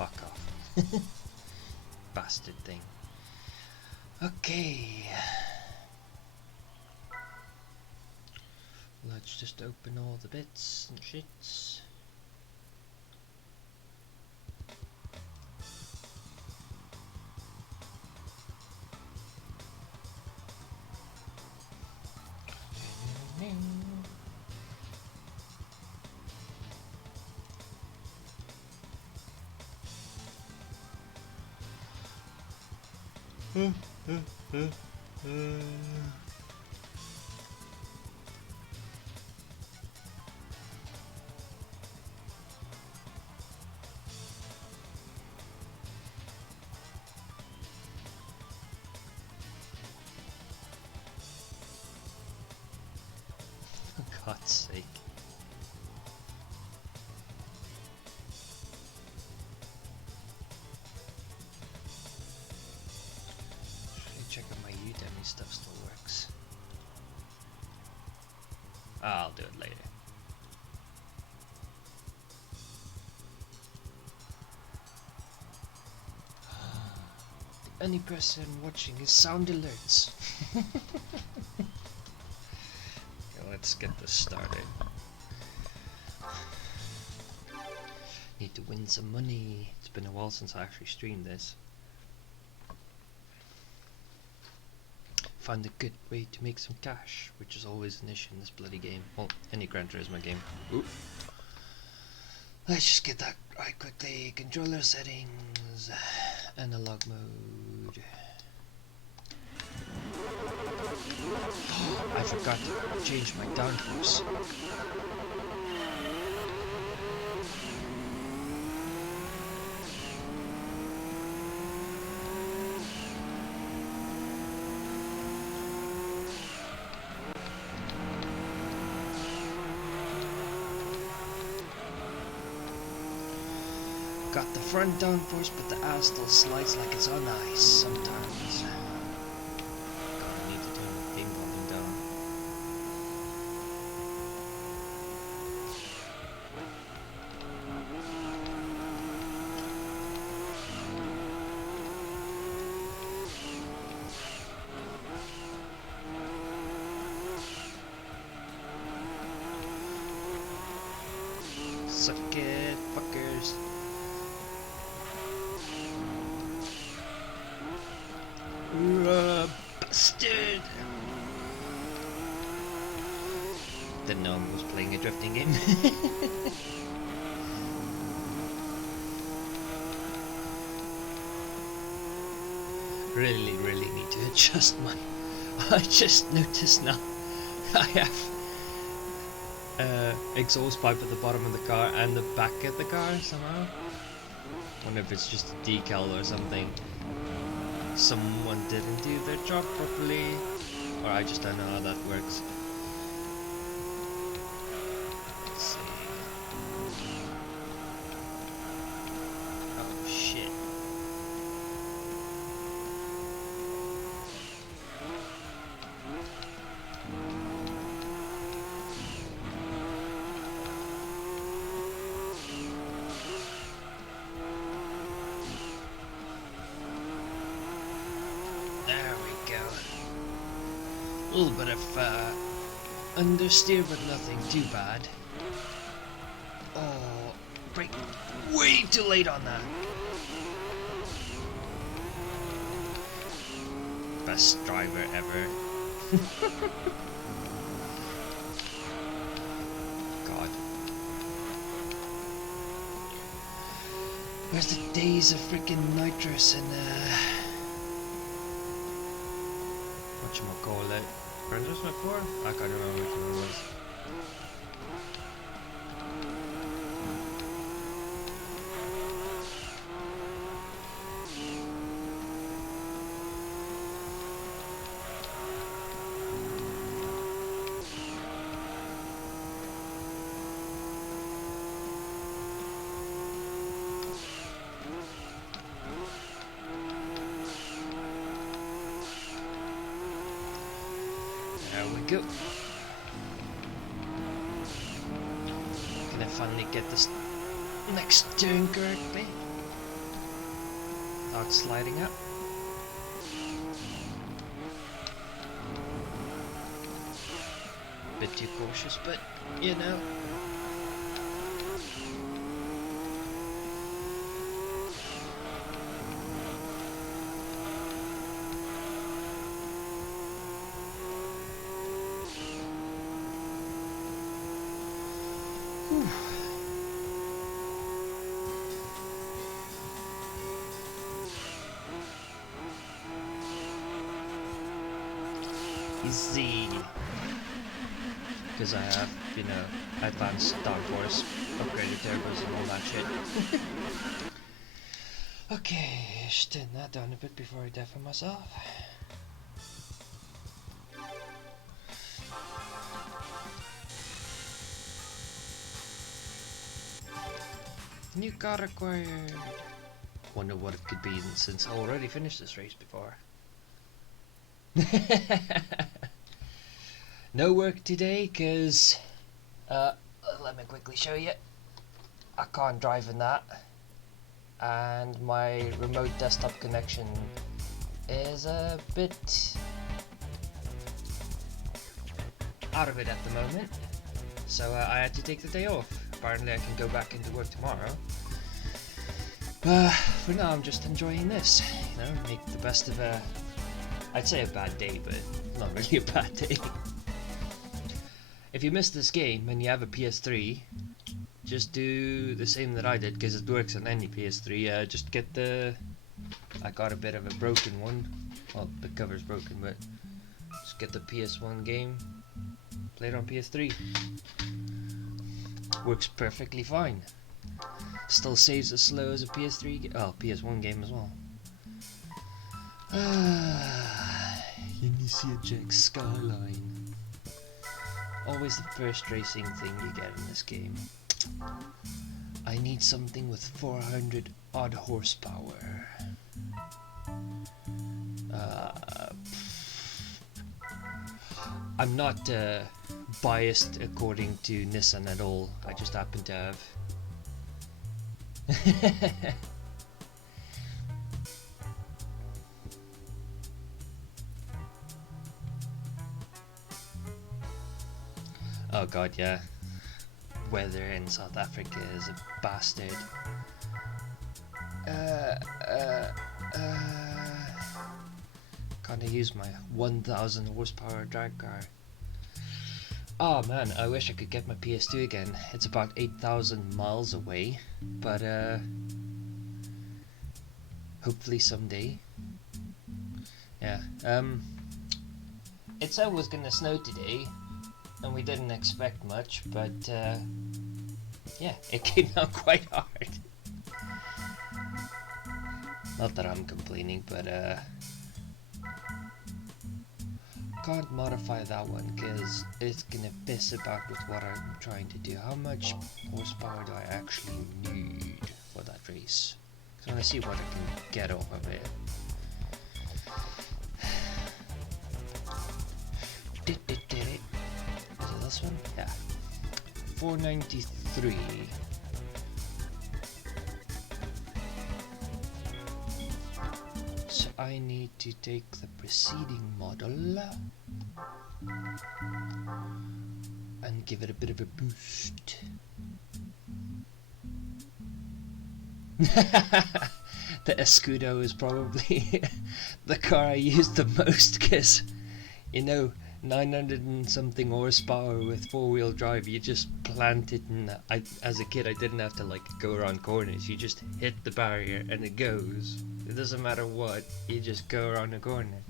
Fuck off. Bastard thing. Okay. Let's just open all the bits and shits. For God's sake. Check if my Udemy stuff still works. I'll do it later. The only person watching is sound alerts. Okay, let's get this started. Need to win some money. It's been a while since I actually streamed this. Find a good way to make some cash, which is always an issue in this bloody game. Well, any Gran Turismo game. Oop. Let's just get that right quickly. Controller settings, analog mode. I forgot to change my downforce. Got the front downforce, but the ass still slides like it's on ice sometimes. God, I need to turn the thing volume down. Suck it, fuckers. Bastard! Didn't know I was playing a drifting game. Really need to adjust my... I just noticed now I have exhaust pipe at the bottom of the car and the back of the car somehow. Wonder if it's just a decal or something. Someone didn't do their job properly, or I just don't know how that works. Let's see. Oh shit. A little bit of understeer, but nothing too bad. Oh, brake way too late on that. Best driver ever. God. Where's the days of freaking nitrous and whatchamacallit? Gran Turismo 4? I can't remember which one it was. There we go. Can I finally get this next turn correctly? without sliding up. Bit too cautious, but you know. Whew. Easy. Because I have, you know, advanced downforce, upgraded turbos and all that shit. Okay, just turn that down a bit before I deafen myself. New car acquired. Wonder what it could be since I already finished this race before. No work today because let me quickly show you. I can't drive in that, and my remote desktop connection is a bit out of it at the moment, so I had to take the day off. Apparently I can go back into work tomorrow. For now I'm just enjoying this, you know, make the best of I'd say a bad day, but not really a bad day. If you missed this game and you have a PS3, just do the same that I did, because it works on any PS3. Just get the... I got a bit of a broken one. Well, the cover's broken, but just get the PS1 game, play it on PS3. Works perfectly fine. Still saves as slow as a PS3 PS1 game as well. Can you see a Jack Skyline? Always the first racing thing you get in this game. I need something with 400 odd horsepower. I'm not biased according to Nissan at all. I just happen to have. Oh god, yeah. Weather in South Africa is a bastard. Can't I use my 1000 horsepower drag car? Oh man, I wish I could get my PS2 again. It's about 8,000 miles away, but hopefully someday. Yeah, it said it was gonna snow today, and we didn't expect much, but yeah, it came out quite hard. Not that I'm complaining, but can't modify that one because it's gonna piss about with what I'm trying to do. How much horsepower do I actually need for that race? So I want to see what I can get off of it. Is it this one? Yeah. 493. So I need to take the preceding model and give it a bit of a boost. The Escudo is probably the car I use the most because, you know, 900 and something horsepower with four-wheel drive, you just plant it, and as a kid I didn't have to like go around corners. You just hit the barrier and it goes. It doesn't matter what, you just go around the corner.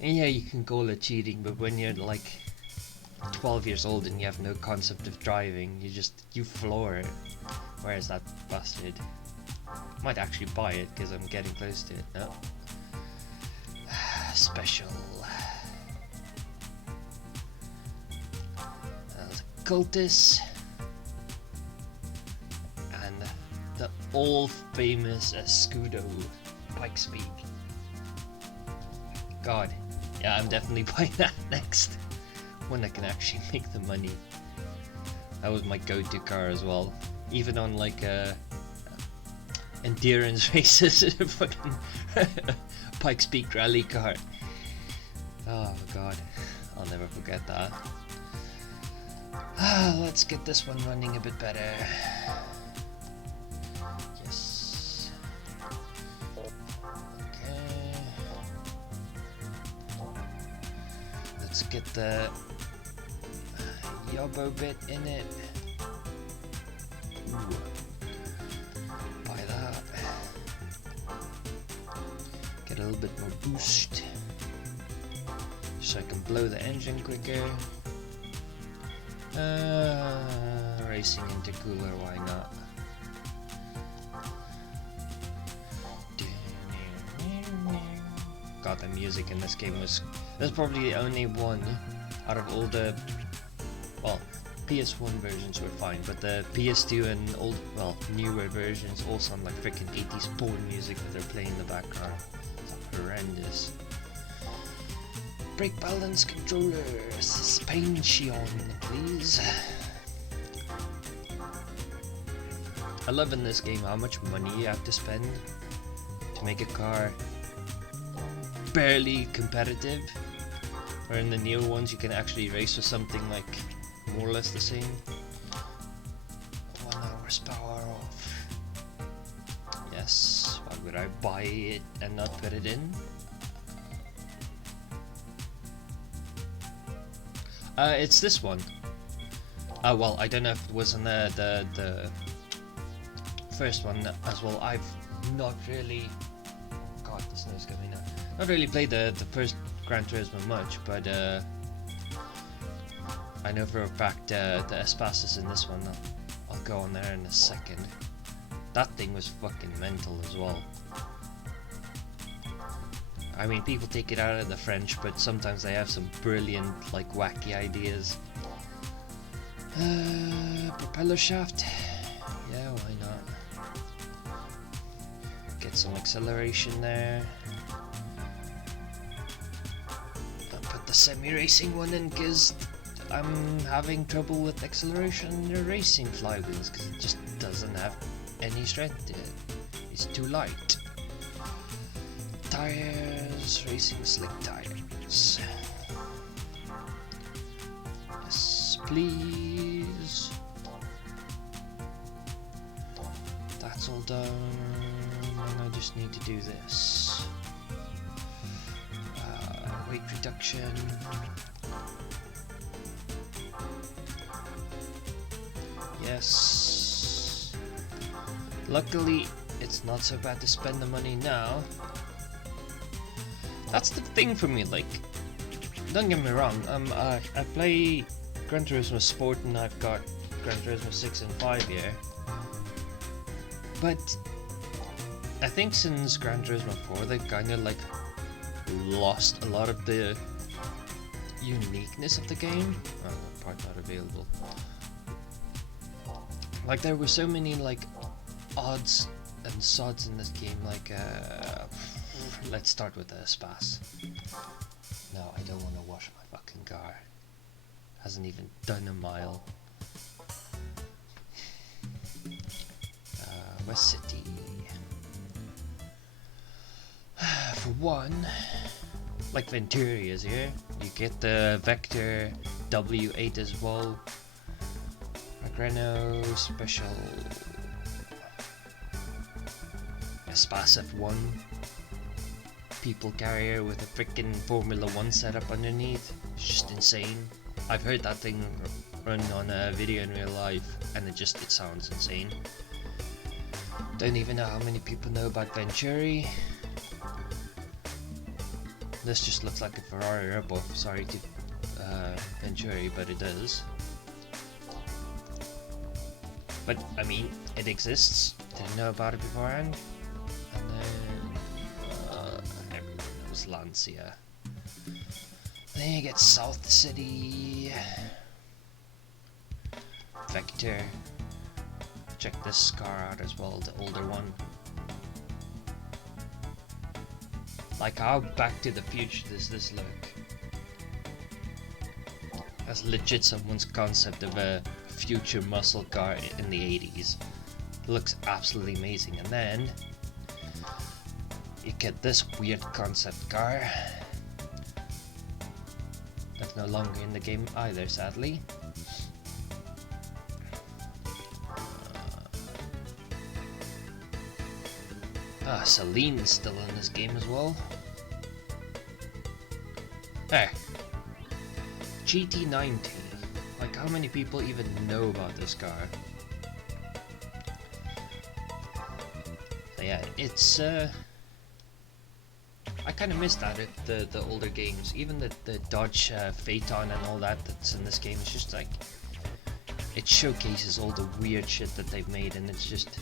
And yeah, you can call it cheating, but when you're like 12 years old and you have no concept of driving, you floor it. Whereas that bastard might actually buy it because I'm getting close to it. No. Special. Cultus and the all famous Escudo Pikes Peak. God, yeah, I'm definitely buying that next when I can actually make the money. That was my go-to car as well, even on like endurance races in a fucking Pikes Peak rally car. Oh god, I'll never forget that. Let's get this one running a bit better. Yes. Okay. Let's get the Yobo bit in it. Ooh. Buy that. Get a little bit more boost, so I can blow the engine quicker. Racing intercooler, why not? God, the music in this game was... That's probably the only one out of all the... Well, PS1 versions were fine, but the PS2 and old, well, newer versions all sound like freaking 80s porn music that they're playing in the background. It's horrendous. Brake balance controller, suspension, please. I love in this game how much money you have to spend to make a car barely competitive. Where in the newer ones you can actually race with something like more or less the same. 1 horsepower off. Yes, why would I buy it and not put it in? It's this one. Well, I don't know if it was in the first one as well. I've not really... God, the snow's coming now. Not really played the first Gran Turismo much, but I know for a fact the Espaces in this one. I'll go on there in a second. That thing was fucking mental as well. I mean, people take it out of the French, but sometimes they have some brilliant, like, wacky ideas. Propeller shaft. Yeah, why not? Get some acceleration there. I'll put the semi-racing one in, because I'm having trouble with acceleration in the racing flywheels, because it just doesn't have any strength to it. It's too light. Tires, racing slick tires. Yes, please. That's all done, and I just need to do this. Weight reduction. Yes. Luckily, it's not so bad to spend the money now. That's the thing for me, like, don't get me wrong, I play Gran Turismo Sport and I've got Gran Turismo 6 and 5 here. But I think since Gran Turismo 4 they've kind of like lost a lot of the uniqueness of the game. Oh, that part not available. Like there were so many like odds and sods in this game, like let's start with the Espace. No, I don't want to wash my fucking car. Hasn't even done a mile. West City. For one, like Venturi is here. You get the Vector W8 as well. Renault Special Espace F1 people carrier with a freaking Formula 1 setup underneath. It's just insane. I've heard that thing run on a video in real life and it sounds insane. Don't even know how many people know about Venturi. This just looks like a Ferrari ripoff. Sorry to Venturi, but it does. But I mean, it exists. Didn't know about it beforehand. And then everyone knows Lancia. Then you get South City, Vector. Check this car out as well, the older one. Like how Back to the Future does this look? That's legit someone's concept of a future muscle car in the 80s. It looks absolutely amazing. And then you get this weird concept car that's no longer in the game either, sadly. Celine is still in this game as well. Hey, GT90. Like, how many people even know about this car? So yeah, it's I kind of miss that the older games, even the Dodge Phaeton and all that that's in this game. It's just like, it showcases all the weird shit that they've made, and it's just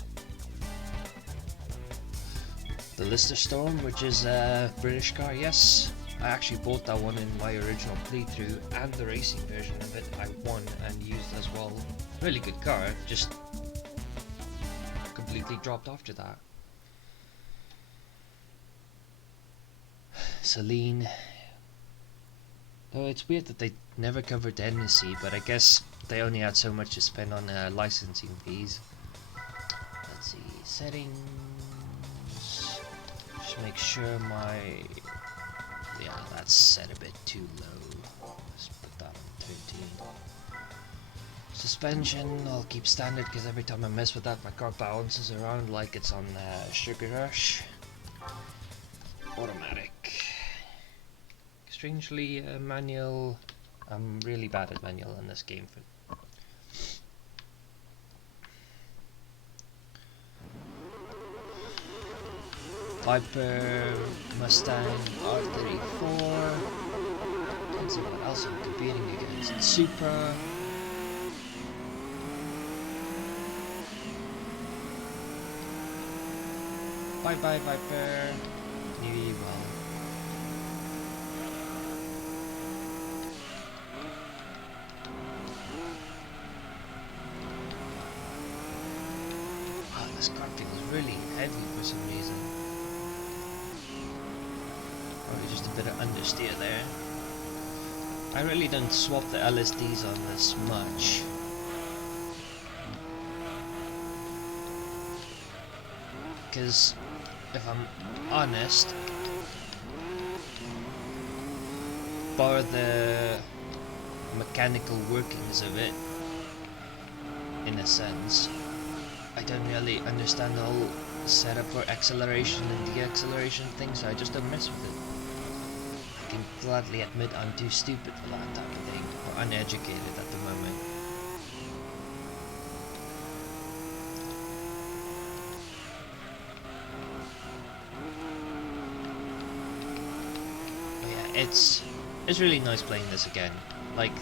the Lister Storm, which is a British car. Yes, I actually bought that one in my original playthrough, and the racing version of it I won and used as well. Really good car, just completely dropped after that. Celine. Oh, it's weird that they never covered Hennessy, but I guess they only had so much to spend on licensing fees. Let's see, settings. Just make sure my... yeah, that's set a bit too low. Let's put that on 13. Suspension, I'll keep standard because every time I mess with that my car bounces around like it's on Sugar Rush. Automatic. Strangely, manual. I'm really bad at manual in this game. Viper, Mustang, R34. Can't see what else I'm competing against. Supra. Bye bye Viper. New well. Wow, this car feels really heavy for some reason. Probably just a bit of understeer there. I really don't swap the LSDs on this much. Because if I'm honest, bar the mechanical workings of it, in a sense, I don't really understand the whole setup for acceleration and deacceleration thing, so I just don't mess with it. I can gladly admit I'm too stupid for that type of thing, or uneducated at the moment. But yeah, it's really nice playing this again. Like,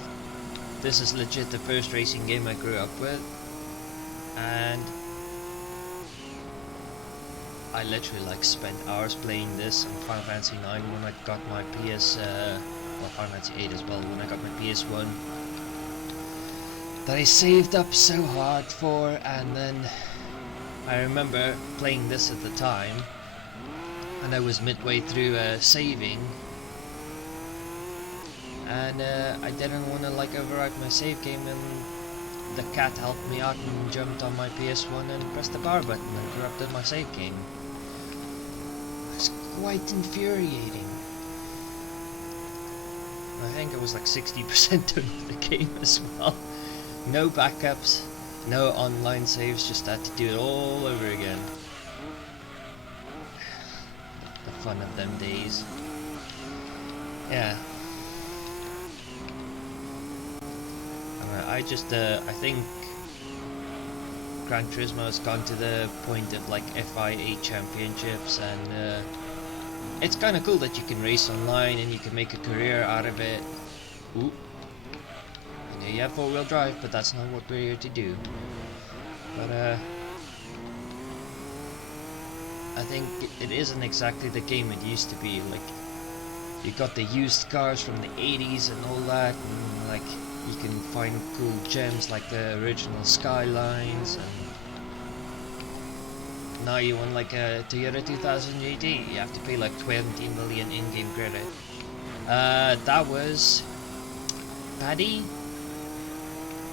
this is legit the first racing game I grew up with, and I literally like spent hours playing this on Final Fantasy 9 when I got my well, Final Fantasy 8 as well, when I got my PS1 that I saved up so hard for. And then I remember playing this at the time, and I was midway through saving, and I didn't want to like overwrite my save game, and the cat helped me out and jumped on my PS1 and pressed the power button and corrupted my save game. It's quite infuriating. I think it was like 60% of the game as well. No backups, no online saves, just had to do it all over again. The fun of them days. Yeah. I think Gran Turismo has gone to the point of like FIA championships, and it's kind of cool that you can race online and you can make a career out of it. Ooh. I know you have four-wheel drive, but that's not what we're here to do. But I think it isn't exactly the game it used to be. Like, you got the used cars from the 80s and all that, and like you can find cool gems like the original Skylines, and now you want like a Toyota 2000 GT, you have to pay like 20 million in-game credit. That was Paddy?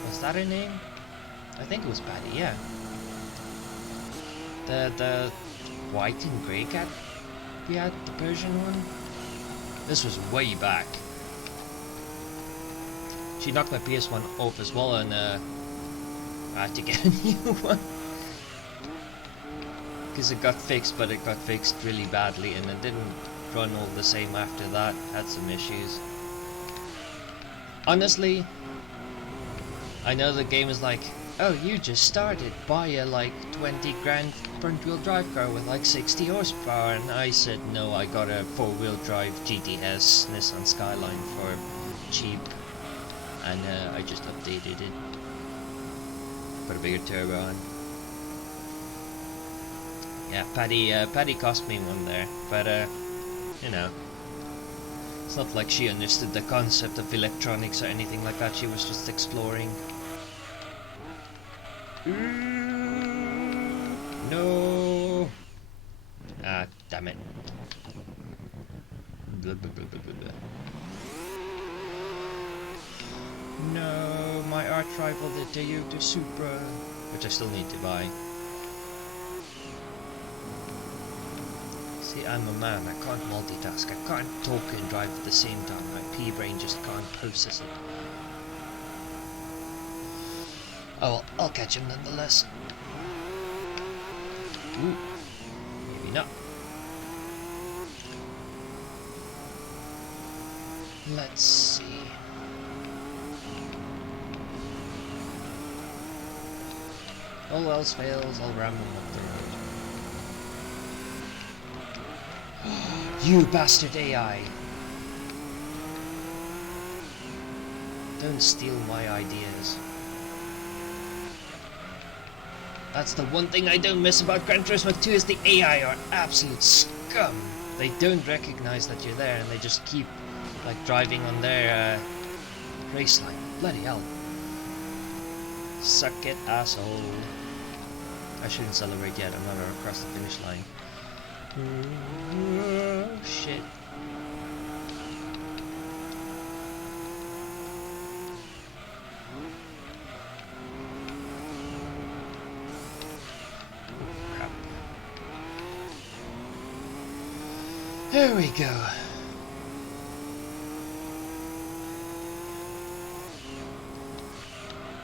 Was that her name? I think it was Paddy, yeah. The white and grey cat we had, the Persian one. This was way back. She knocked my PS1 off as well, and I had to get a new one. Because it got fixed, but it got fixed really badly, and it didn't run all the same after that. Had some issues. Honestly, I know the game is like, oh, you just started, buy a like 20 grand front wheel drive car with like 60 horsepower, and I said no, I got a 4-wheel drive GTS Nissan Skyline for cheap, and I just updated it, put a bigger turbo on. Yeah, Paddy cost me one there, but you know, it's not like she understood the concept of electronics or anything like that. She was just exploring. No! Ah, damn it. Blah, blah, blah, blah, blah. No, my arch rival, the Toyota Supra, which I still need to buy. See, I'm a man, I can't multitask, I can't talk and drive at the same time, my pea-brain just can't process it. Oh well, I'll catch him nonetheless. Ooh, maybe not. Let's see. All else fails, I'll ram him up the road. You bastard AI! Don't steal my ideas. That's the one thing I don't miss about Gran Turismo 2 is the AI are absolute scum. They don't recognize that you're there and they just keep like driving on their race line. Bloody hell. Suck it, asshole. I shouldn't celebrate yet, I'm not across the finish line. Oh, shit. Crap. There we go.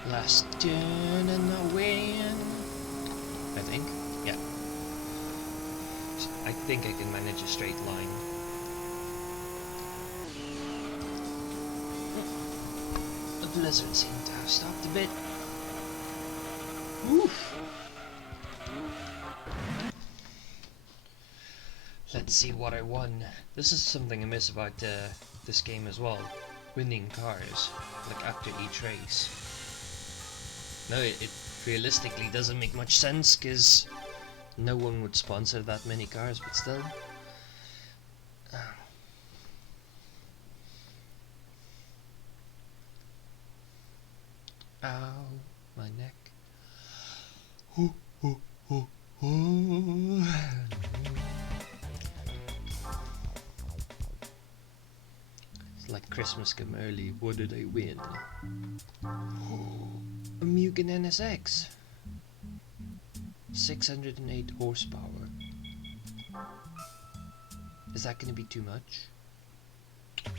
Last turn and the win. I think. Yeah. I think I can manage a straight line. The blizzard seemed to have stopped a bit. Oof. Let's see what I won. This is something I miss about this game as well. Winning cars, like after each race. No, it realistically doesn't make much sense because no one would sponsor that many cars, but still. Ow, my neck. It's like Christmas come early. What did I win? A Mugen NSX. 608 horsepower. Is that going to be too much? It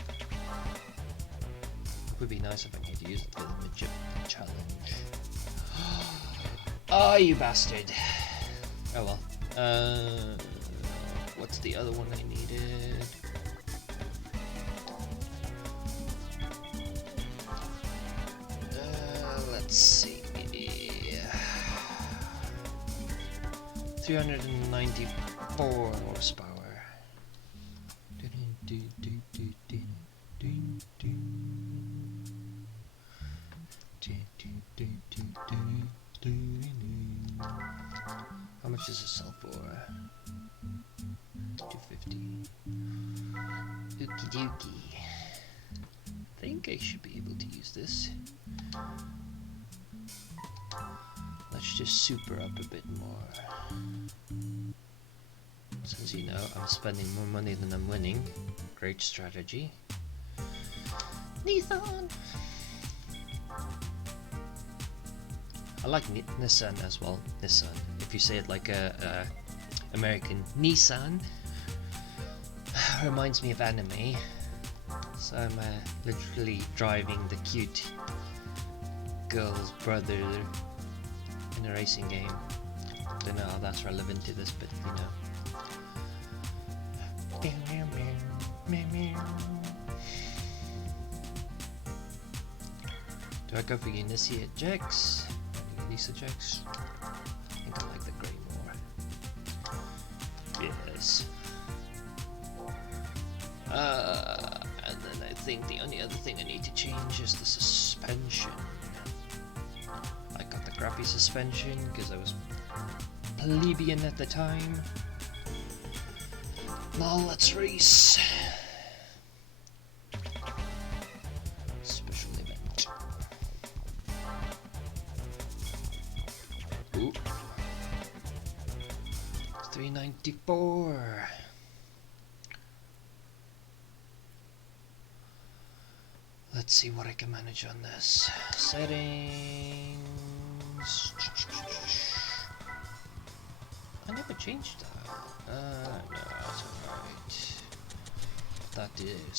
would be nice if I could use it for the midget challenge. Oh, you bastard. Oh well. What's the other one I needed? Let's see. 394 horsepower. How much does it sell for? 250. Okie dokie. I think I should be able to use this. Let's just super up a bit more. Since you know I'm spending more money than I'm winning. Great strategy. Nissan! I like Nissan as well. Nissan. If you say it like a American Nissan, reminds me of anime. So I'm literally driving the cute girl's brother in a racing game. Don't know how that's relevant to this, but you know. Do I go for Unicia Jax? Unicia Jax? I think I like the grey more. Yes. And then I think the only other thing I need to change is the suspension. I got the crappy suspension because I was plebeian at the time. Now let's race. Special event. Ooh. 394. Let's see what I can manage on this. Settings. I never changed that. No, that's alright. That is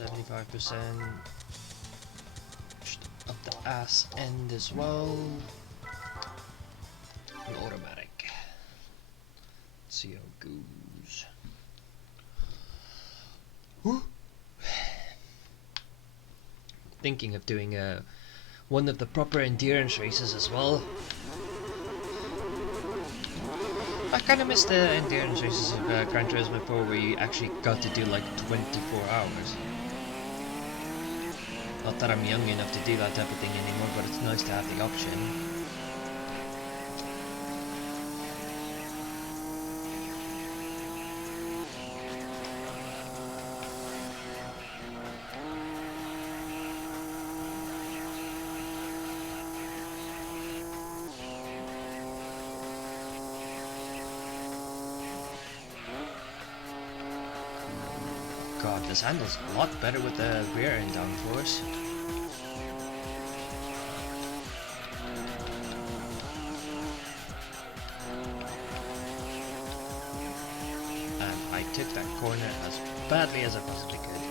75%. Just up the ass end as well. And automatic. Let's see how it goes. Woo. Thinking of doing one of the proper endurance races as well. I kind of missed the endurance races of Gran Turismo 4 where you actually got to do like 24 hours. Not that I'm young enough to do that type of thing anymore, but it's nice to have the option. God, this handles a lot better with the rear end downforce. And I took that corner as badly as I possibly could.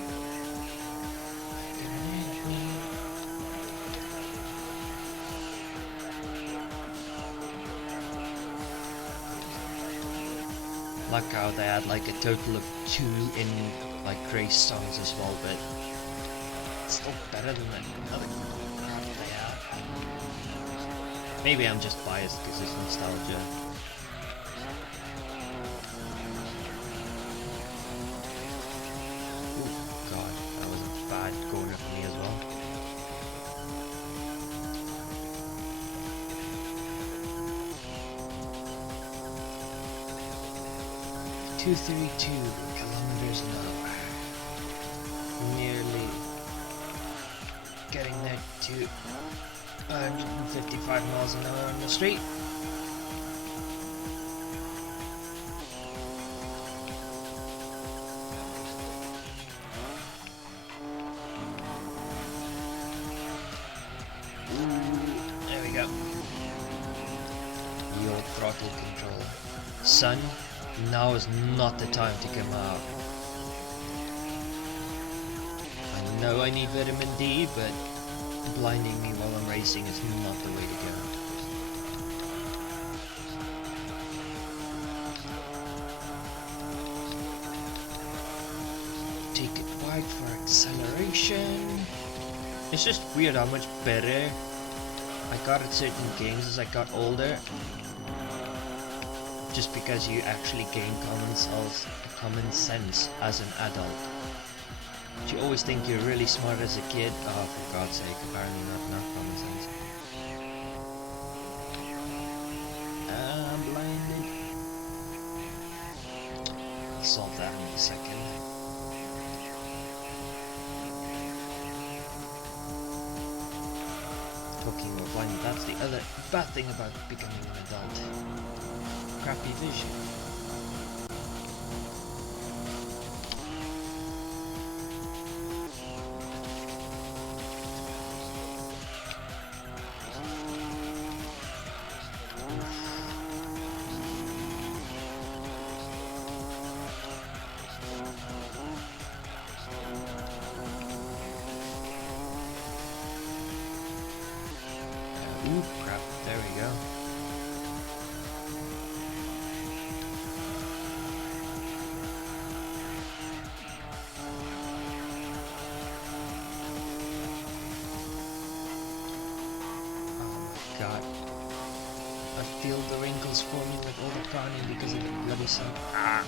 Like how they had like a total of 2 in like race songs as well, but it's still better than the other crap they have. Maybe I'm just biased because it's nostalgia. Ooh, God, that was a bad corner for me as well. .232 kilometers an hour. Nearly getting there to 155 miles an hour on the street. There we go. The old throttle control. Sun, now is not the time to come out. I know I need vitamin D, but blinding me while I'm racing is not the way to go. Take it wide for acceleration. It's just weird how much better I got at certain games as I got older. Just because you actually gain common sense as an adult. You always think you're really smart as a kid. Oh, for God's sake, apparently not enough common sense. I'm blinded. I'll solve that in a second. Talking about blinded, that's the other bad thing about becoming an adult. Crappy vision. crap. There we go. God. I feel the wrinkles forming with all the prawning because of the bloody sun. Ah!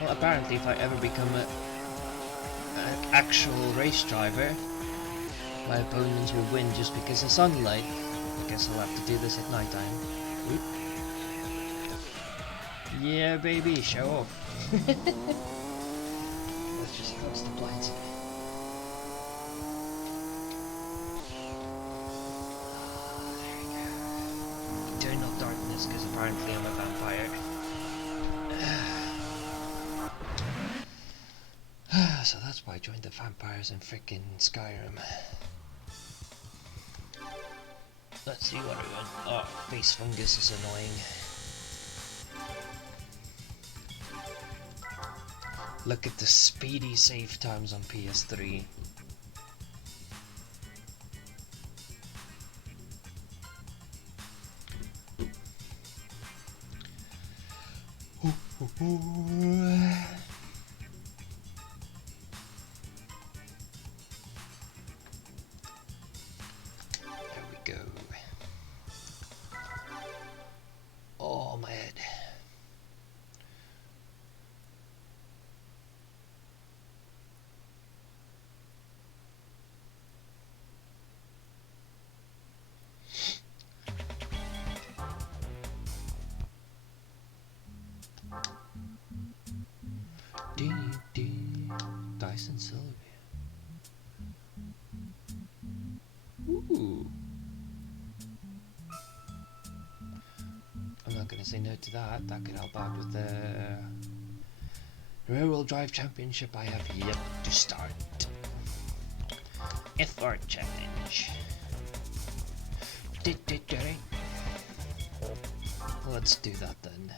Well, apparently if I ever become an actual race driver, my opponents will win just because of sunlight. I guess I'll have to do this at night time. Oop. Yeah, baby, show off. Let's just close the blinds again. Eternal darkness, because apparently I'm a vampire. So that's why I joined the vampires in frickin' Skyrim. Let's see what I want. Oh, face fungus is annoying. Look at the speedy save times on PS3. There we go. Oh, my head. Dyson Sylvia. Ooh. I'm not gonna say no to that. That could help out with the rear-wheel drive championship I have yet to start. FR challenge. Let's do that then.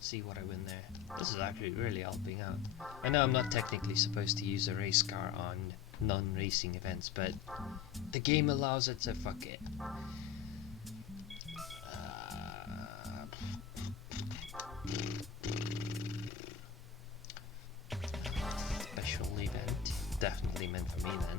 See what I win there. This is actually really helping out. I know I'm not technically supposed to use a race car on non-racing events, but the game allows it, so fuck it. Special event. Definitely meant for me then.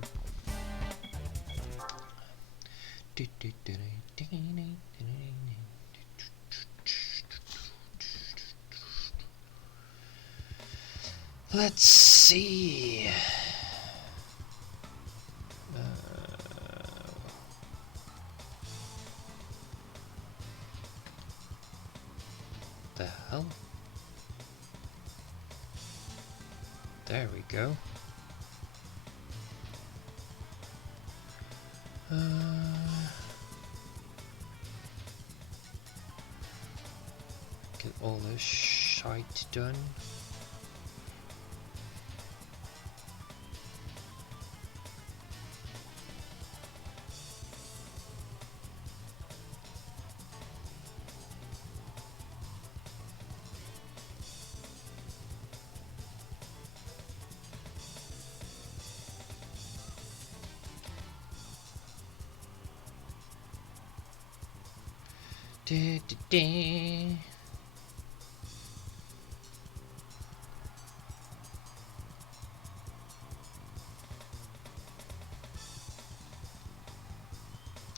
Let's see. The hell? There we go. Get all this shite done.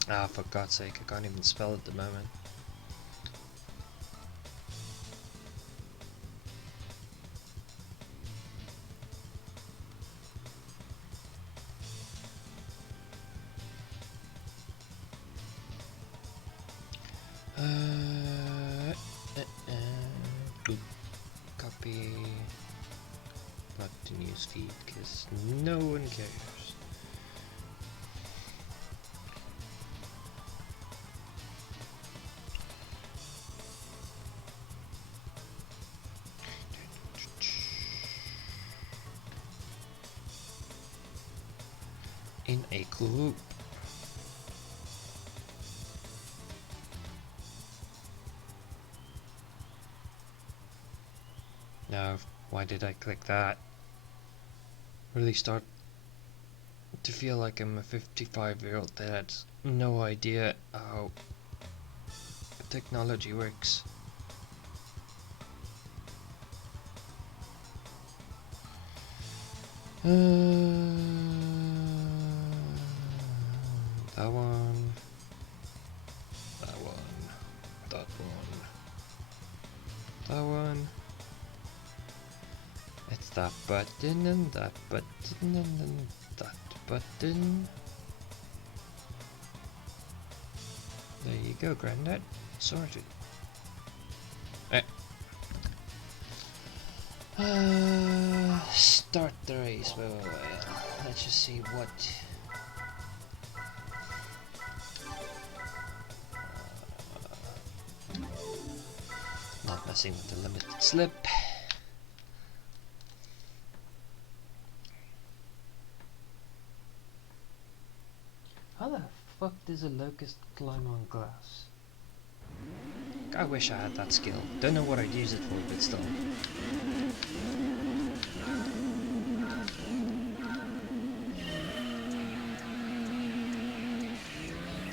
Ah, for God's sake, I can't even spell at the moment. Copy. Not the news feed, because no one cares. In a group. No, why did I click that? Really start to feel like I'm a 55-year-old that has no idea how technology works. That one, that one, that one, that one. It's that button and that button and then that button. There you go, Granddad. Sorted. Start the race. Wait. Let's just see what. Not messing with the limited slip. How the fuck does a locust climb on glass? I wish I had that skill. Don't know what I'd use it for, but still.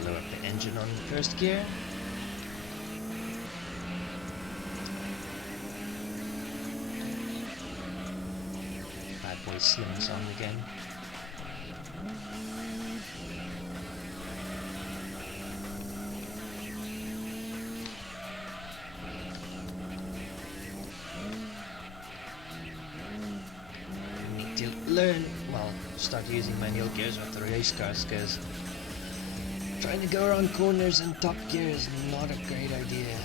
Blow up the engine on first gear. Bad boy slim song again. Learn, well, start using manual gears with the race cars, because trying to go around corners in top gear is not a great idea.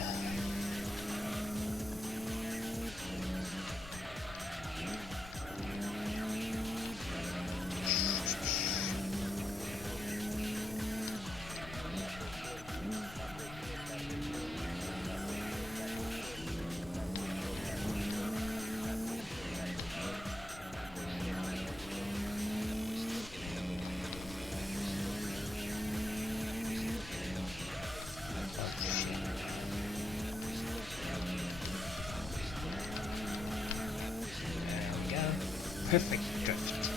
Perfect drift.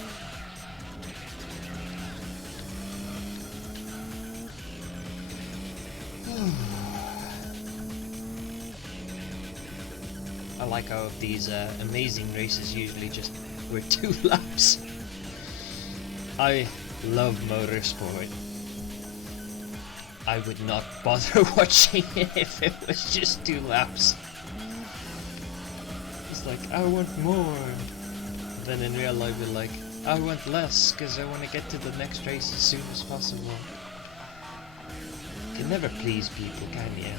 I like how these amazing races usually just were 2 laps. I love motorsport. I would not bother watching it if it was just 2 laps. It's like, I want more. Then in real life we're like, I want less because I want to get to the next race as soon as possible. You can never please people, can you?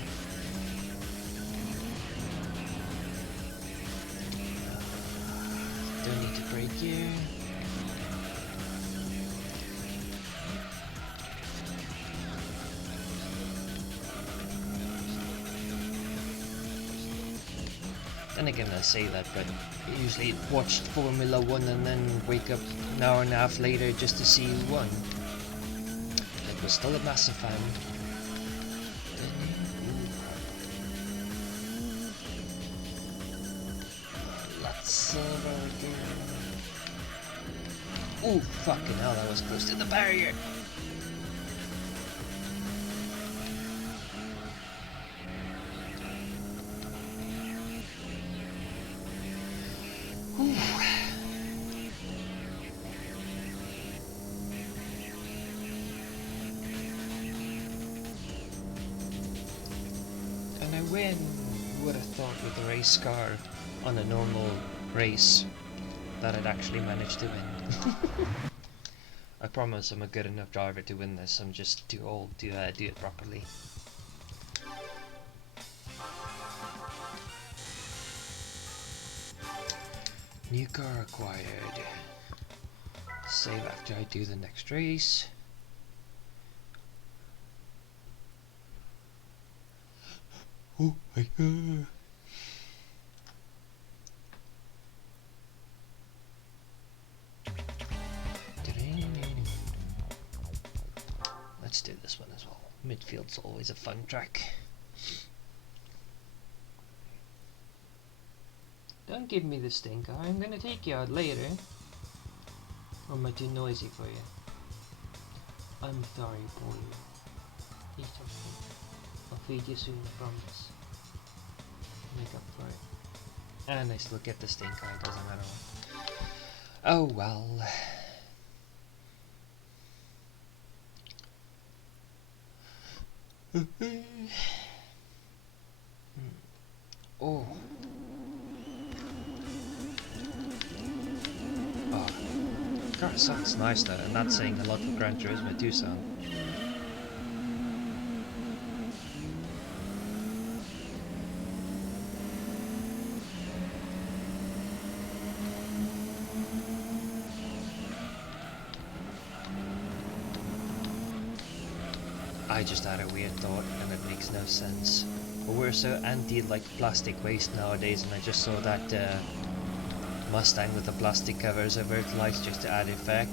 Don't need to brake here. Then again, I say that, but I usually watched Formula 1 and then wake up an hour and a half later just to see who won. I was still a massive fan. Let's ooh, fucking hell, that was close to the barrier. And I win. Who would have thought with the race car on a normal race that I'd actually manage to win. I promise I'm a good enough driver to win this, I'm just too old to do it properly. New car acquired. Save after I do the next race. Oh my god. Let's do this one as well. Midfield's always a fun track. Don't give me the stinker, I'm gonna take you out later. Or am I too noisy for you? I'm sorry, boy. He's okay. I'll feed you soon, I promise. Make up for it. And I still get the stink eye, doesn't matter what. Oh well. Oh. Oh. God, it sounds nice though, and that's saying a lot for Gran Turismo 2 sound. I just had a weird thought, and it makes no sense. But we're so anti like plastic waste nowadays, and I just saw that Mustang with the plastic covers over its lights just to add effect.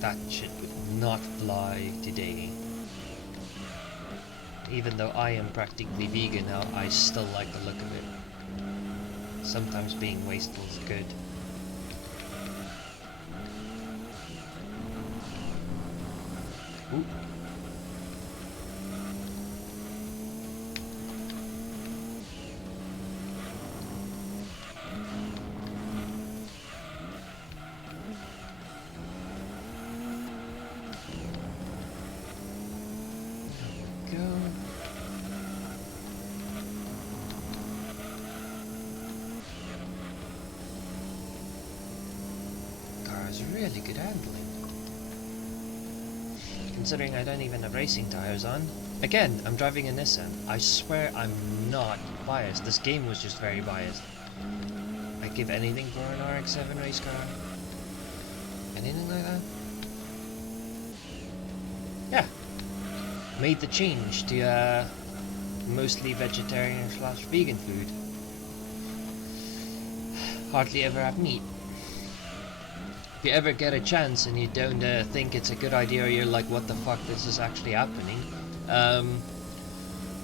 That shit would not fly today. Even though I am practically vegan now, I still like the look of it. Sometimes being wasteful is good. Ooh. Really good handling. Considering I don't even have racing tires on. Again, I'm driving a Nissan. I swear I'm not biased. This game was just very biased. I'd give anything for an RX-7 race car. Anything like that? Yeah. Made the change to mostly vegetarian / vegan food. Hardly ever have meat. If you ever get a chance and you don't think it's a good idea, or you're like, what the fuck, this is actually happening,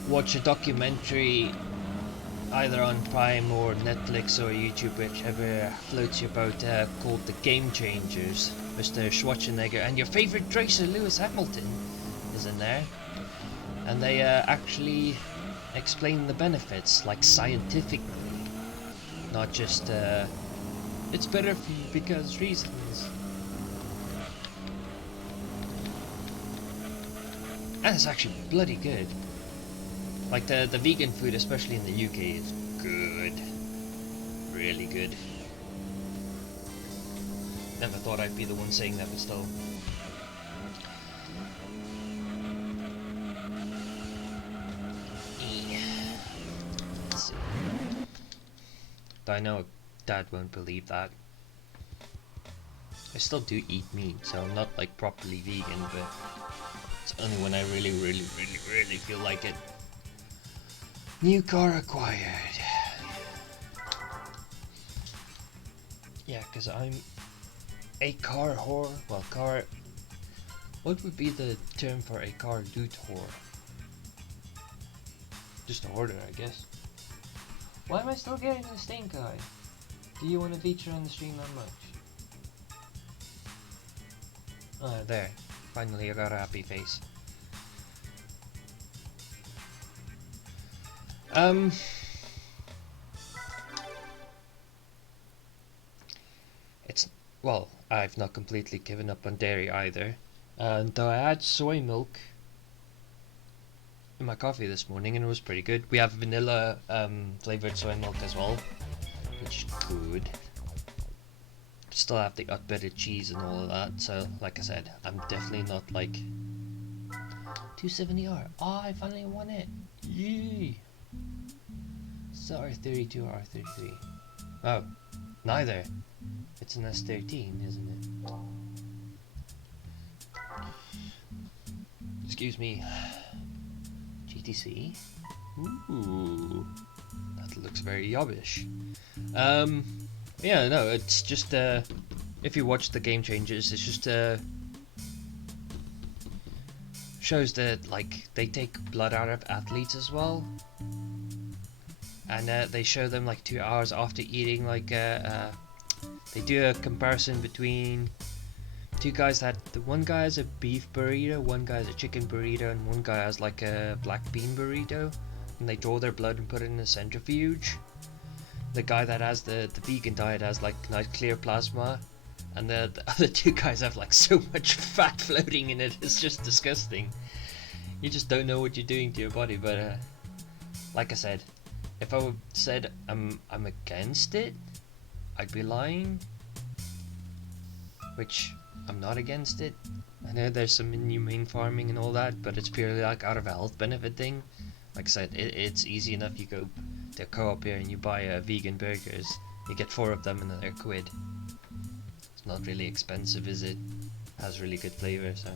watch a documentary either on Prime or Netflix or YouTube, whichever floats your boat, called The Game Changers. Mr. Schwarzenegger and your favorite racer Lewis Hamilton is in there, and they actually explain the benefits, like scientifically, not just it's better for you because reasons. And it's actually bloody good. Like the vegan food, especially in the UK, is good. Really good. Never thought I'd be the one saying that, but still. Let's see. I know Dad won't believe that. I still do eat meat, so I'm not like properly vegan, but it's only when I really feel like it. New car acquired. Yeah, because I'm a car whore. Well, car... What would be the term for a car loot whore? Just a hoarder, I guess. Why am I still getting the stink eye? Do you want to feature on the stream that much? Ah, there. Finally I got a happy face. It's... Well, I've not completely given up on dairy either. Though I had soy milk in my coffee this morning and it was pretty good. We have vanilla flavored soy milk as well, which is good. Still have the unbedded cheese and all of that, so like I said, I'm definitely not like 270R. Oh, I finally won it! Yay! Is it R32 or R33? Oh, neither. It's an S13, isn't it? Excuse me. GTC. Ooh, that looks very yobbish. Yeah, no, it's just if you watch the Game Changers, it's just shows that like they take blood out of athletes as well, and they show them like 2 hours after eating, like they do a comparison between two guys the one guy has a beef burrito, one guy has a chicken burrito, and one guy has like a black bean burrito, and they draw their blood and put it in a centrifuge. The guy that has the vegan diet has like nice clear plasma, and the other two guys have like so much fat floating in it, it's just disgusting. You just don't know what you're doing to your body. But like I said, if I said I'm against it, I'd be lying. Which, I'm not against it. I know there's some inhumane farming and all that, but it's purely like out of a health benefit thing. Like I said, it's easy enough. You go to a co-op here and you buy vegan burgers. You get 4 of them and they're £1. It's not really expensive, is it? Has really good flavour, so.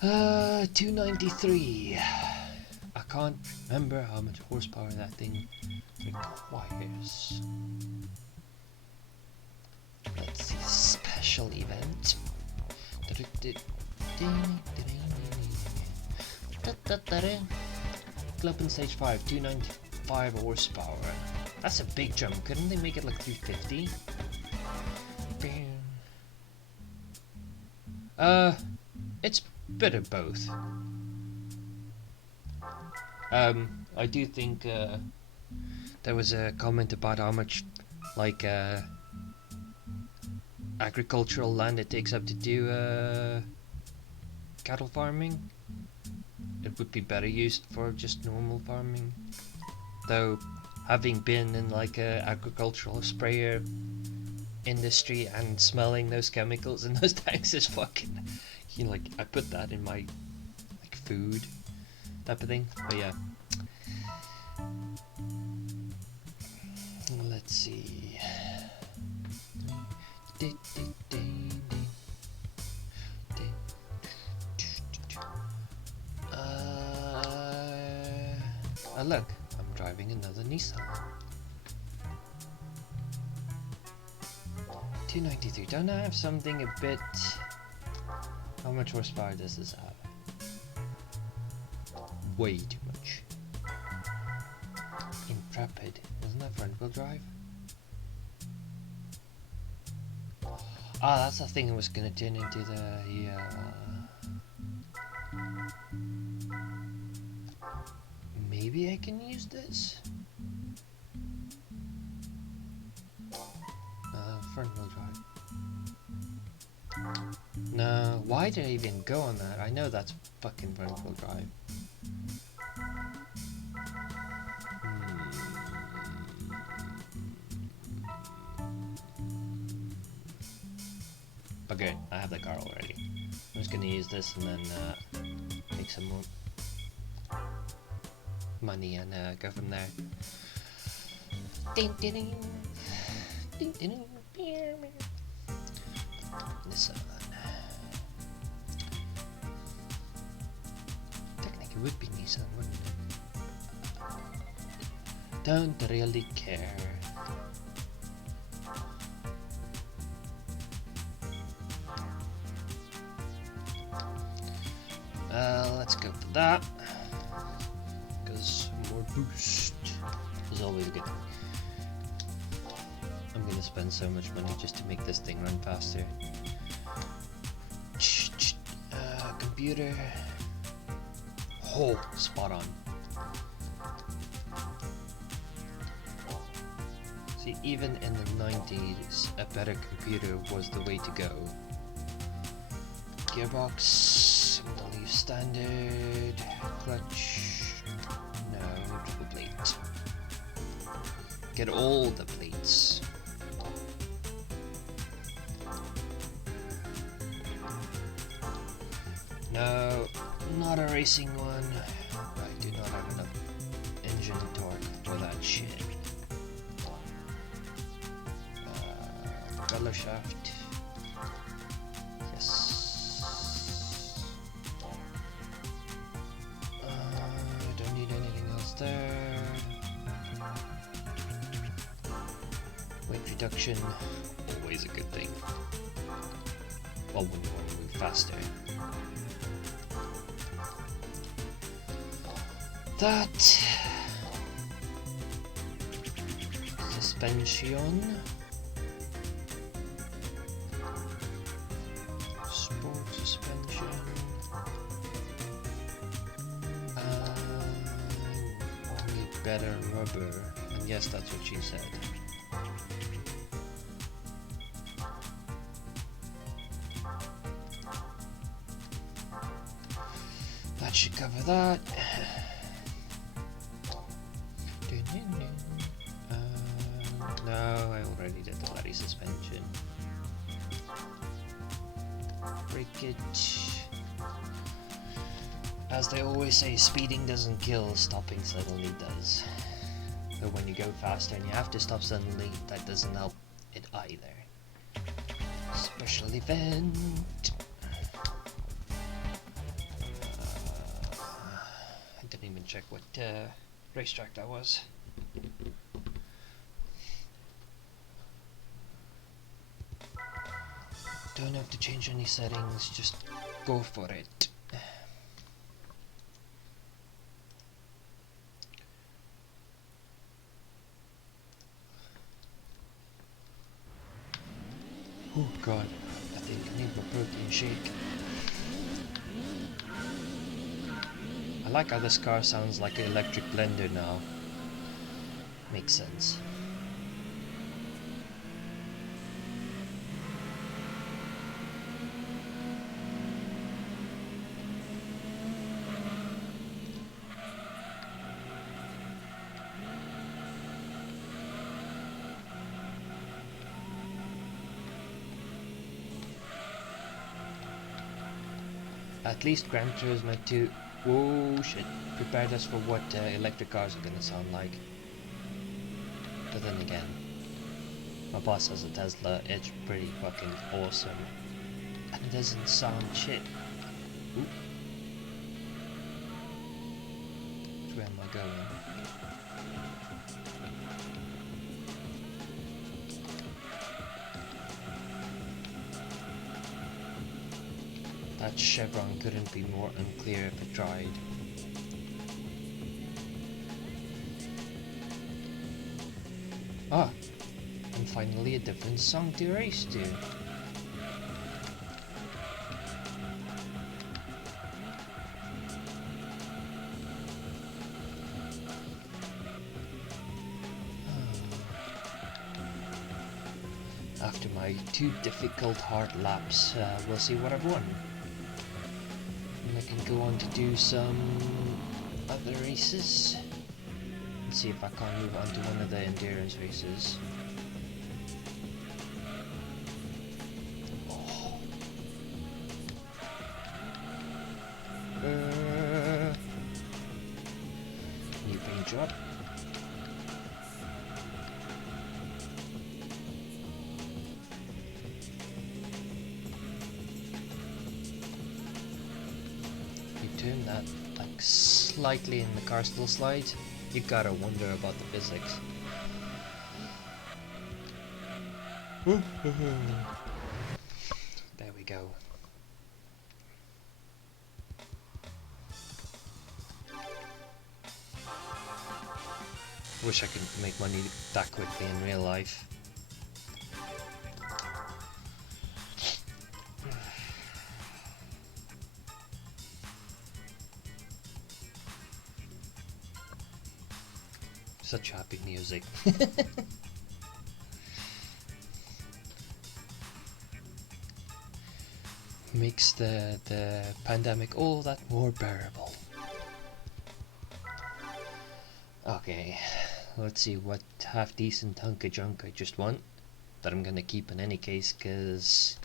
293. I can't remember how much horsepower that thing requires. Let's see, special event. Club in stage 5, 295 horsepower. That's a big jump. Couldn't they make it like 350? It's a bit of both. I do think there was a comment about how much like agricultural land it takes up to do cattle farming. It would be better used for just normal farming. Though, having been in like a agricultural sprayer industry and smelling those chemicals in those tanks is fucking, you know, like I put that in my like food type of thing. But yeah, let's see. Look, I'm driving another Nissan. 293. Don't I have something a bit? How much horsepower does this have? Way too much. Intrepid. Isn't that front wheel drive? Ah, that's the thing I was gonna turn into the maybe I can use this? Front wheel drive. No, why did I even go on that? I know that's fucking front wheel drive. Okay, I have the car already. I'm just gonna use this and then make some more money and go from there. Nissan. Technically it would be Nissan, wouldn't it? Don't really care. Let's go for that, because more boost is always good. I'm gonna spend so much money just to make this thing run faster. Computer. Oh, spot on. See, even in the 90s, a better computer was the way to go. Gearbox. I'll leave standard, clutch, no, triple plate. Get all the plates. No, not a racing one. I do not have enough engine torque for that shit. Propeller shaft. Yes. Don't need anything else there. Weight reduction, always a good thing. Well, when you want to move faster. That suspension. better rubber. And yes, that's what she said. That should cover that. No, I already did the bloody suspension. Breakage. As they always say, speeding doesn't kill, stopping suddenly does. But when you go faster and you have to stop suddenly, that doesn't help it either. Special event. I didn't even check what racetrack that was. Don't have to change any settings, just go for it. Oh god, I think I need my protein shake. I like how this car sounds like an electric blender now. Makes sense. At least Gran Turismo 2, oh shit, prepared us for what electric cars are gonna sound like. But then again, my boss has a Tesla, it's pretty fucking awesome. And it doesn't sound shit. Oop. Where am I going? That chevron couldn't be more unclear if it tried. Ah, and finally a different song to race to. After my 2 difficult hard laps, we'll see what I've won. And I can go on to do some other races. And see if I can't move on to one of the endurance races. Oh. New paint job. Turn that like slightly and the car still slides, you gotta wonder about the physics. There we go. Wish I could make money that quickly in real life. Such happy music. Makes the pandemic all that more bearable. Okay, let's see what half decent hunk of junk I just want that I'm gonna keep in any case, cause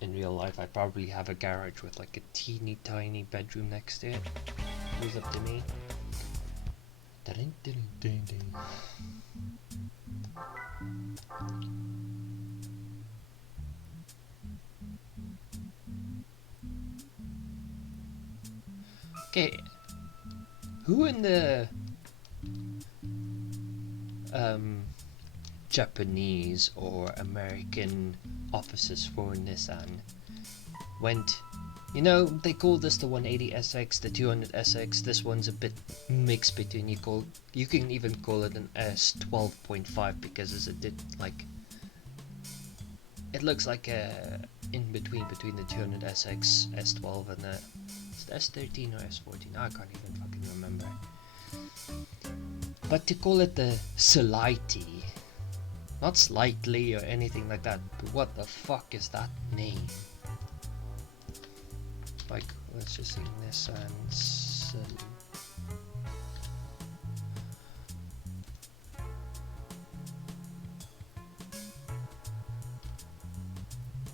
in real life I probably have a garage with like a teeny tiny bedroom next to it. Leave up to me. Okay, who in the Japanese or American offices for Nissan went, you know, they call this the 180SX, the 200SX, this one's a bit mixed between, you can even call it an S12.5 because it's like, it looks like a in between the 200SX, S12 and the S13 or S14, I can't even fucking remember. But to call it the Slightly, not slightly or anything like that, but what the fuck is that name? Like, let's just see, Nissan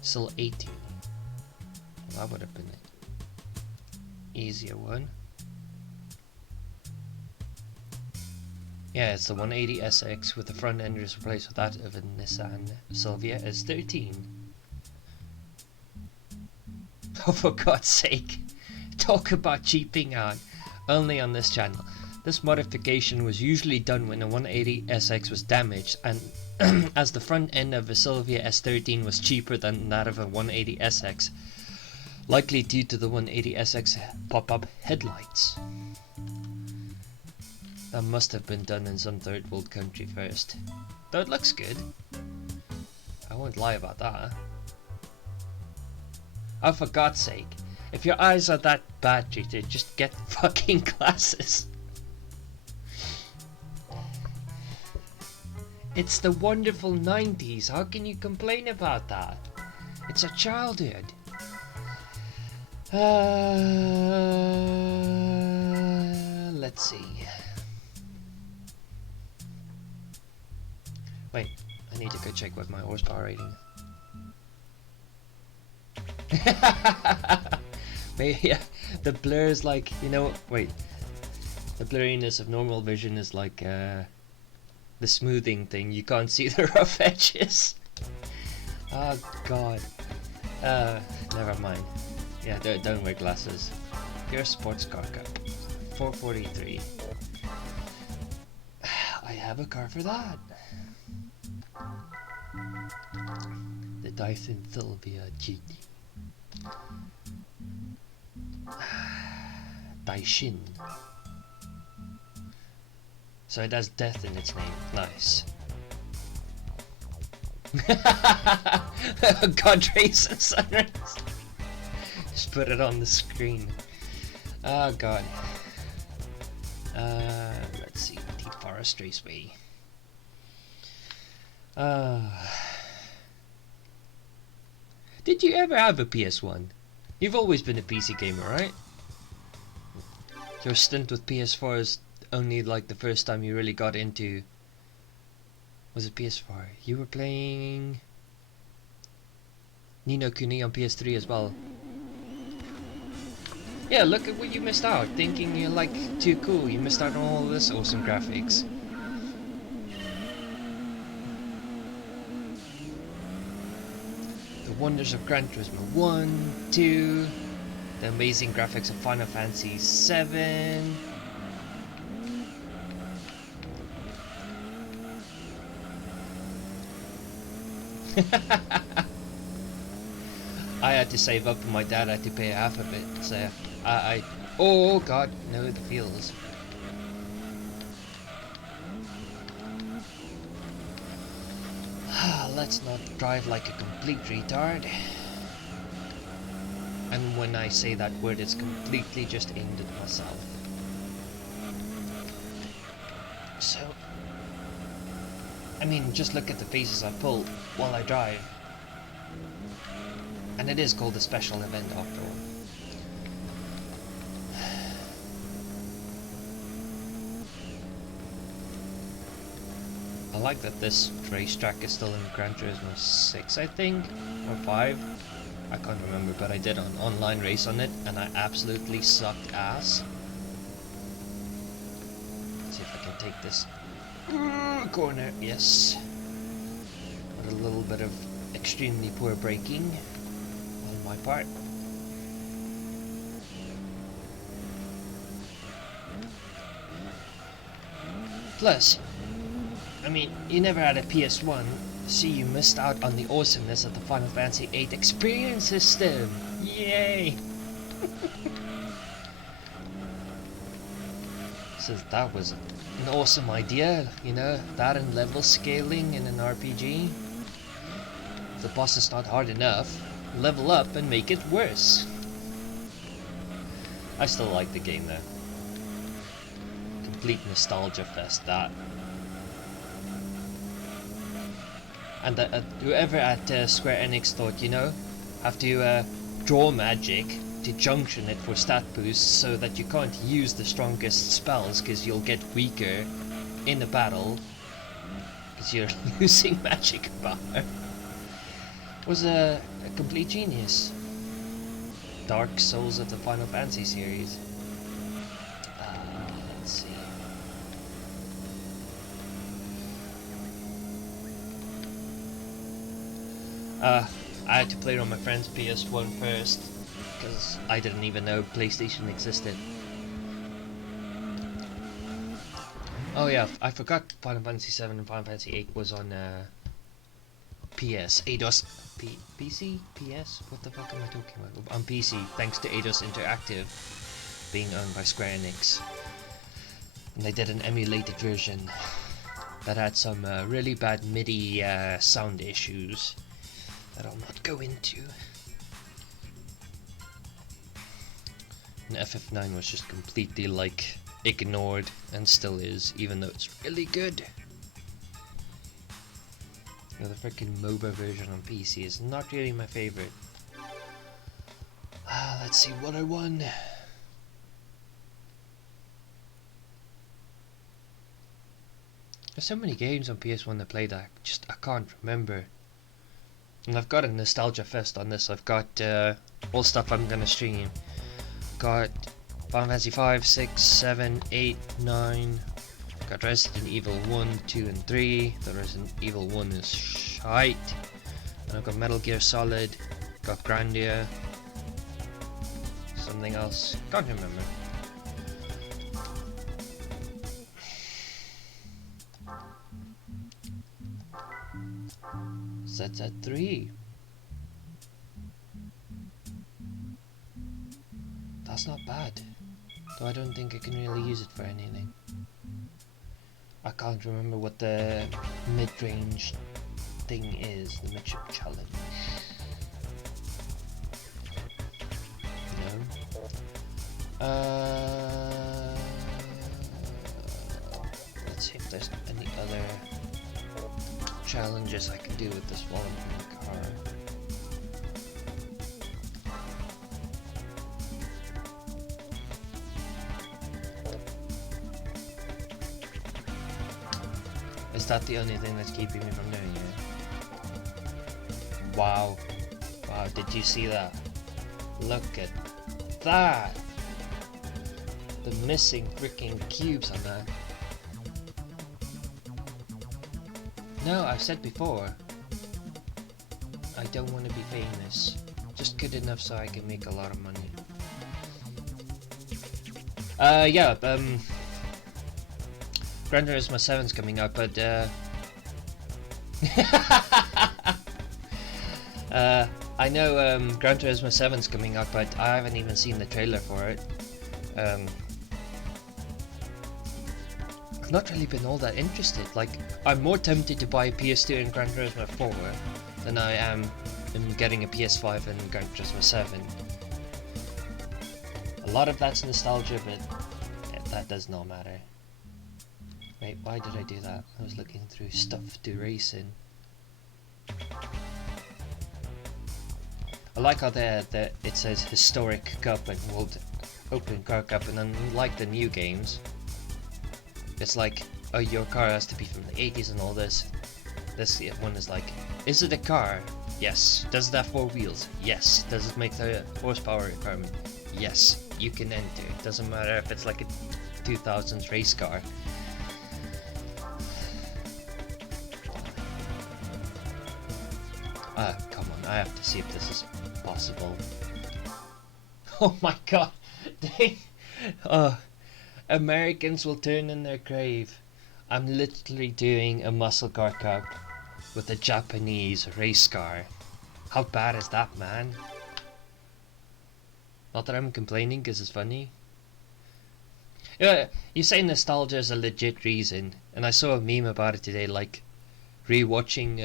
Sil 80. Well, that would have been an easier one. Yeah, it's the 180 SX with the front end just replaced with that of a Nissan Silvia S13. Oh, for God's sake, talk about cheaping out. Only on this channel. This modification was usually done when a 180 SX was damaged, and as the front end of a Silvia S13 was cheaper than that of a 180 SX, likely due to the 180 SX pop-up headlights. That must have been done in some third world country first. Though it looks good. I won't lie about that. Oh, for God's sake. If your eyes are that bad, treated, just get fucking glasses. It's the wonderful 90s. How can you complain about that? It's a childhood. Let's see. Wait, I need to go check what my horsepower rating is. Maybe, yeah, the blur is like, you know, wait. The blurriness of normal vision is like the smoothing thing. You can't see the rough edges. Oh God. Never mind. Yeah, don't wear glasses. You're a sports car guy. 443. I have a car for that. The Dyson Sylvia GT. Daishin. So it has death in its name. Nice. God, race and sunrise. Just put it on the screen. Oh God. Let's see. Deep Forest Raceway. Did you ever have a PS1? You've always been a PC gamer, right? Your stint with PS4 is only like the first time you really got into... Was it PS4? You were playing... Ni no Kuni on PS3 as well. Yeah, look at what you missed out. Thinking you're like too cool. You missed out on all this awesome graphics. The wonders of Gran Turismo 1, 2, the amazing graphics of Final Fantasy 7. I had to save up and my dad had to pay half of it, so oh God, no, the feels. Let's not drive like a complete retard. And when I say that word, it's completely just aimed at myself. So, I mean, just look at the faces I pull while I drive. And it is called a special event after all. I like that this racetrack is still in Gran Turismo 6, I think, or 5. I can't remember, but I did an online race on it, and I absolutely sucked ass. Let's see if I can take this corner. Yes. With a little bit of extremely poor braking on my part. Plus, I mean, you never had a PS1, so you missed out on the awesomeness of the Final Fantasy VIII experience system. Yay! So that was an awesome idea, you know, that and level scaling in an RPG. If the boss is not hard enough, level up and make it worse. I still like the game though. complete nostalgia fest, that. And whoever at Square Enix thought, you know, have to draw magic to junction it for stat boosts so that you can't use the strongest spells because you'll get weaker in a battle because you're losing magic power, was a complete genius. Dark Souls of the Final Fantasy series. Let's see. I had to play it on my friend's PS1 first, because I didn't even know PlayStation existed. Oh yeah, I forgot Final Fantasy 7 and Final Fantasy 8 was on PS. Eidos PC? PS? What the fuck am I talking about? On PC, thanks to Eidos Interactive being owned by Square Enix. And they did an emulated version that had some really bad MIDI sound issues that I'll not go into. And FF9 was just completely like ignored, and still is, even though it's really good. You know, the freaking MOBA version on PC is not really my favorite. Let's see what I won. There's so many games on PS1 to play that I can't remember. And I've got a nostalgia fest on this. I've got all stuff I'm gonna stream. Got Final Fantasy 5, 6, 7, 8, 9. Got Resident Evil 1, 2 and 3. The Resident Evil 1 is shite. And I've got Metal Gear Solid. Got Grandia. Something else. Can't remember. ZZ3. That's not bad. Though I don't think I can really use it for anything. I can't remember what the mid-range thing is. The midship challenge. No. Let's see if there's any other challenges I can do with this while I'm in the car. Is that the only thing that's keeping me from doing it? Wow. Wow, did you see that? Look at that! The missing freaking cubes on that. No, I've said before, I don't want to be famous. Just good enough so I can make a lot of money. Yeah, Gran Turismo 7's coming out, but I know Gran Turismo 7's coming out, but I haven't even seen the trailer for it. I've not really been all that interested. Like, I'm more tempted to buy a PS2 and Gran Turismo 4 than I am in getting a PS5 and Gran Turismo 7. A lot of that's nostalgia, but that does not matter. Wait, why did I do that? I was looking through stuff to race in. I like how it says Historic Cup and World Open Car Cup, and unlike the new games, it's like, oh, your car has to be from the 80s and all this. This one is like, is it a car? Yes. Does it have 4 wheels? Yes. Does it make the horsepower requirement? Yes. You can enter. It doesn't matter if it's like a 2000s race car. Come on, I have to see if this is possible. Oh my god! Americans will turn in their grave. I'm literally doing a muscle car cup with a Japanese race car. How bad is that, man? Not that I'm complaining, because it's funny. Yeah, you say nostalgia is a legit reason, and I saw a meme about it today, like rewatching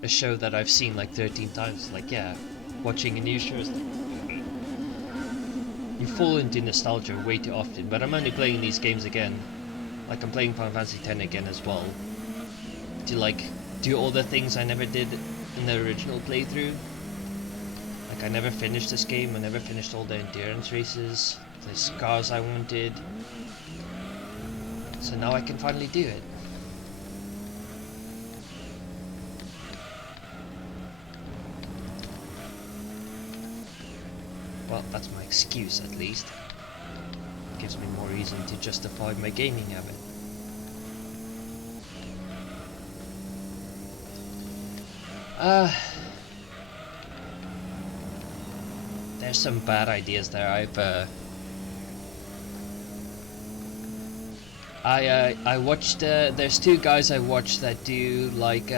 a show that I've seen like 13 times. Like, yeah, watching a new show is like, you fall into nostalgia way too often. But I'm only playing these games again, like I'm playing Final Fantasy X again as well, to like do all the things I never did in the original playthrough. Like I never finished this game, I never finished all the endurance races, the scars I wanted. So now I can finally do it. Well, that's my excuse at least. Gives me more reason to justify my gaming habit. There's some bad ideas there. I watched. There's two guys I watched that do like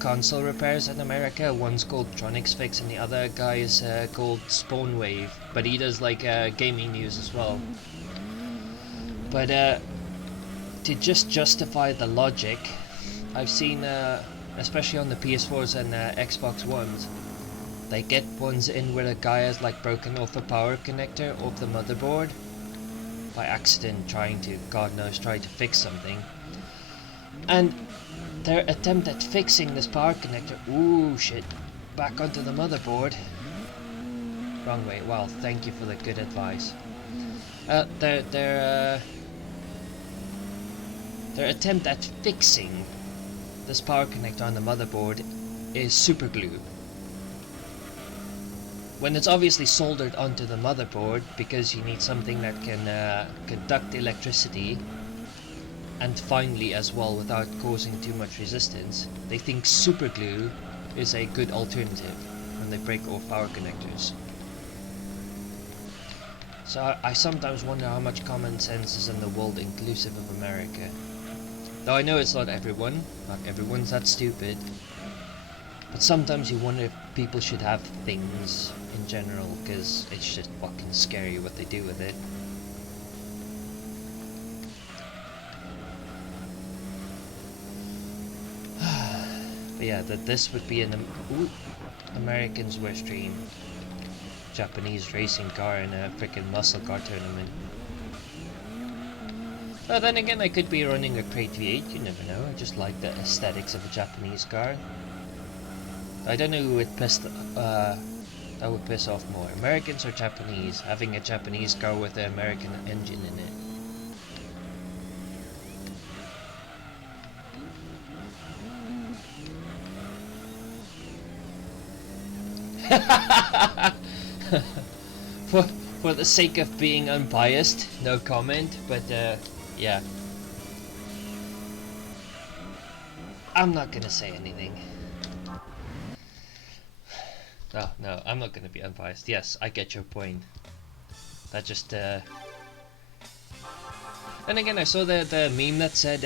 console repairs in America. One's called Tronics Fix, and the other guy is called Spawnwave. But he does like gaming news as well. But to just justify the logic, I've seen, especially on the PS4s and Xbox Ones, they get ones in where a guy has like broken off a power connector off the motherboard by accident, trying to, God knows, try to fix something. And their attempt at fixing this power connector, ooh shit, back onto the motherboard. Wrong way. Well, thank you for the good advice. Their attempt at fixing this power connector on the motherboard is super glue. When it's obviously soldered onto the motherboard, because you need something that can conduct electricity and finely as well without causing too much resistance, they think super glue is a good alternative when they break off power connectors. So I sometimes wonder how much common sense is in the world inclusive of America. Though I know it's not everyone's that stupid. But sometimes you wonder if people should have things in general, because it's just fucking scary what they do with it. But yeah, that this would be an Americans Worst Dream. Japanese racing car in a freaking muscle car tournament. But then again, I could be running a Crate V8, you never know. I just like the aesthetics of a Japanese car. I don't know who would that would piss off more, Americans or Japanese, having a Japanese car with an American engine in it. For the sake of being unbiased, no comment, but yeah. I'm not gonna say anything. Oh, no, I'm not gonna be unbiased. Yes, I get your point. That just, And again, I saw the meme that said,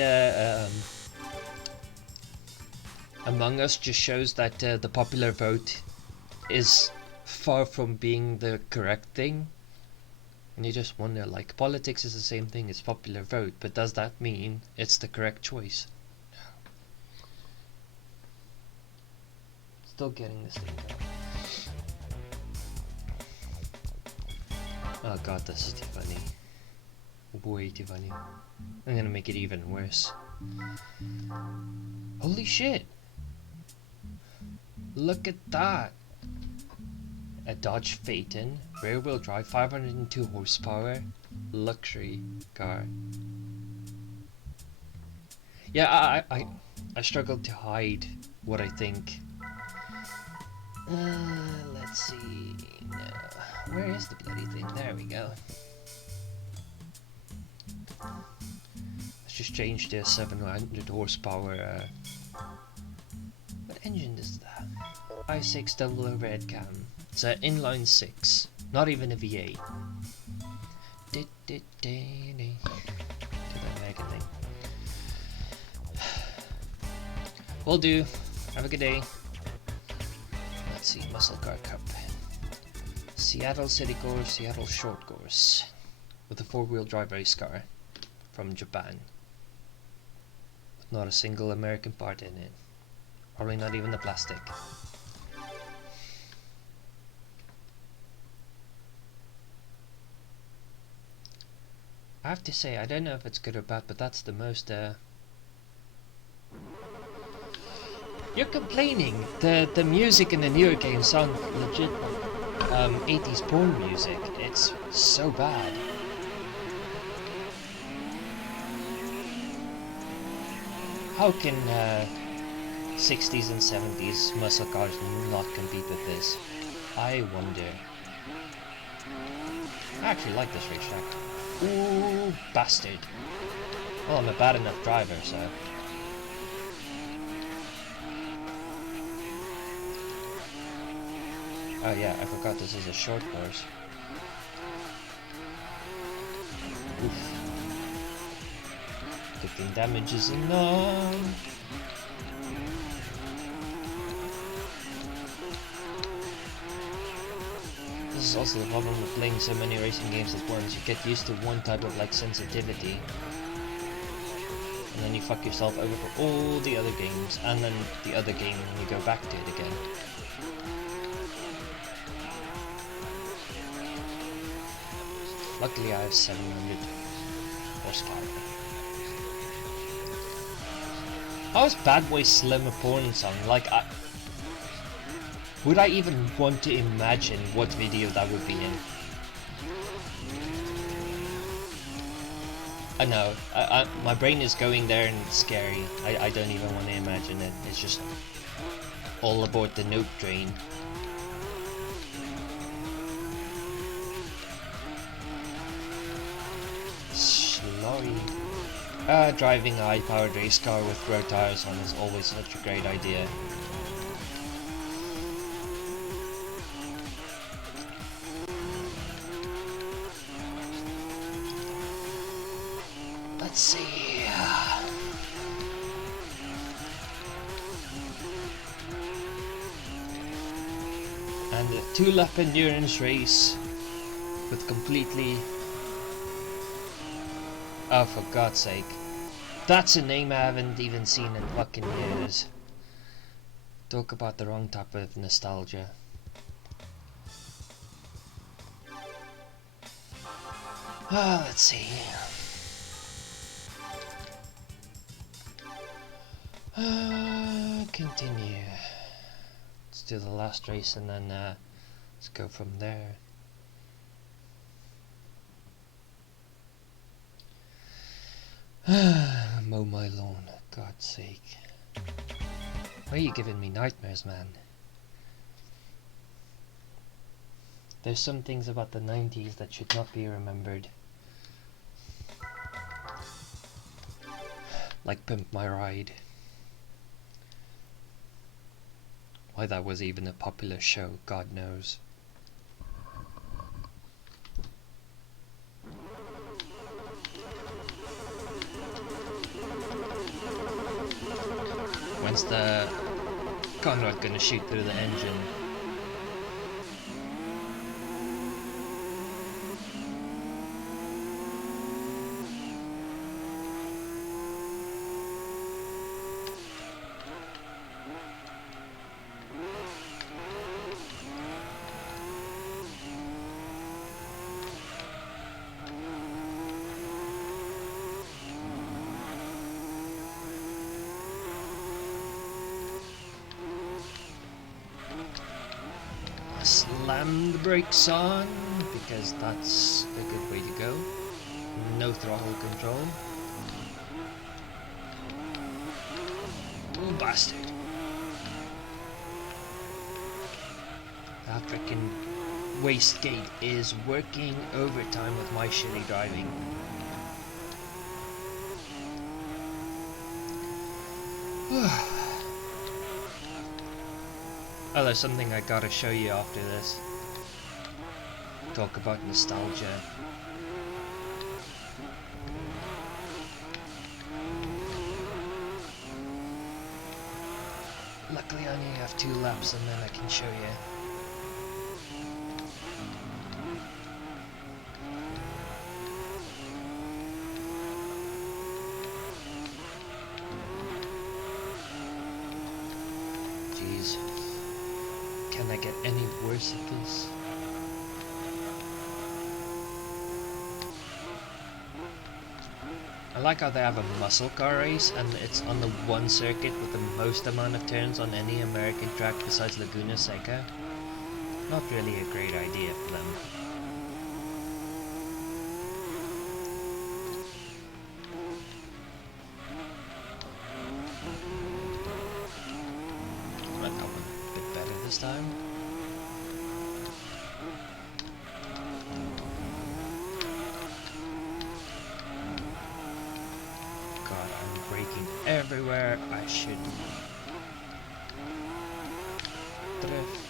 Among Us just shows that the popular vote is far from being the correct thing. And you just wonder, like, politics is the same thing as popular vote, but does that mean it's the correct choice? Still getting this thing going. Oh god, this is too funny. Way too funny. I'm gonna make it even worse. Holy shit! Look at that! A Dodge Phaeton, rear-wheel drive, 502 horsepower, luxury car. Yeah, I struggled to hide what I think. Let's see. No. Where is the bloody thing? There we go. Let's just change to 700 horsepower. What engine is that? i6 double overhead cam. It's an inline 6, not even a V8. To that mega thing. Will do. Have a good day. Let's see, Muscle Car Cup. Seattle City Course, Seattle Short Course. With a 4-wheel drive race car from Japan. With not a single American part in it. Probably not even the plastic. I have to say, I don't know if it's good or bad, but that's the most You're complaining. The music in the newer games sound legit 80s porn music. It's so bad. How can 60s and 70s muscle cars not compete with this? I wonder. I actually like this racetrack. Ooh, bastard. Well, I'm a bad enough driver, so... Oh yeah, I forgot this is a short course. Oof. Good thing damage is enough. This is also the problem with playing so many racing games at once. You get used to one type of like sensitivity, and then you fuck yourself over for all the other games, and then the other game you go back to it again. Luckily I have 700 horsepower. How is Bad Boy Slim a porn song? Like, would I even want to imagine what video that would be in? I know, my brain is going there and it's scary. I don't even want to imagine it. It's just all aboard the note train. Driving a high-powered race car with road tires on is always such a great idea. Let's see. And a 2-lap endurance race with completely... Oh, for God's sake. That's a name I haven't even seen in fucking years. Talk about the wrong type of nostalgia. Let's see. Continue. Let's do the last race and then let's go from there. Mow my lawn, God's sake. Why are you giving me nightmares, man? There's some things about the 90s that should not be remembered. Like Pimp My Ride. Why that was even a popular show, God knows. When's the Conrad gonna shoot through the engine? Slam the brakes on, because that's a good way to go. No throttle control. Ooh, bastard. That frickin' wastegate is working overtime with my shitty driving. Oh, there's something I gotta show you after this. Talk about nostalgia. Luckily I only have 2 laps and then I can show you. Jeez. Can I get any worse at this? I like how they have a muscle car race and it's on the one circuit with the most amount of turns on any American track besides Laguna Seca. Not really a great idea for them. Might that one a bit better this time. God, I'm braking everywhere. I should drift.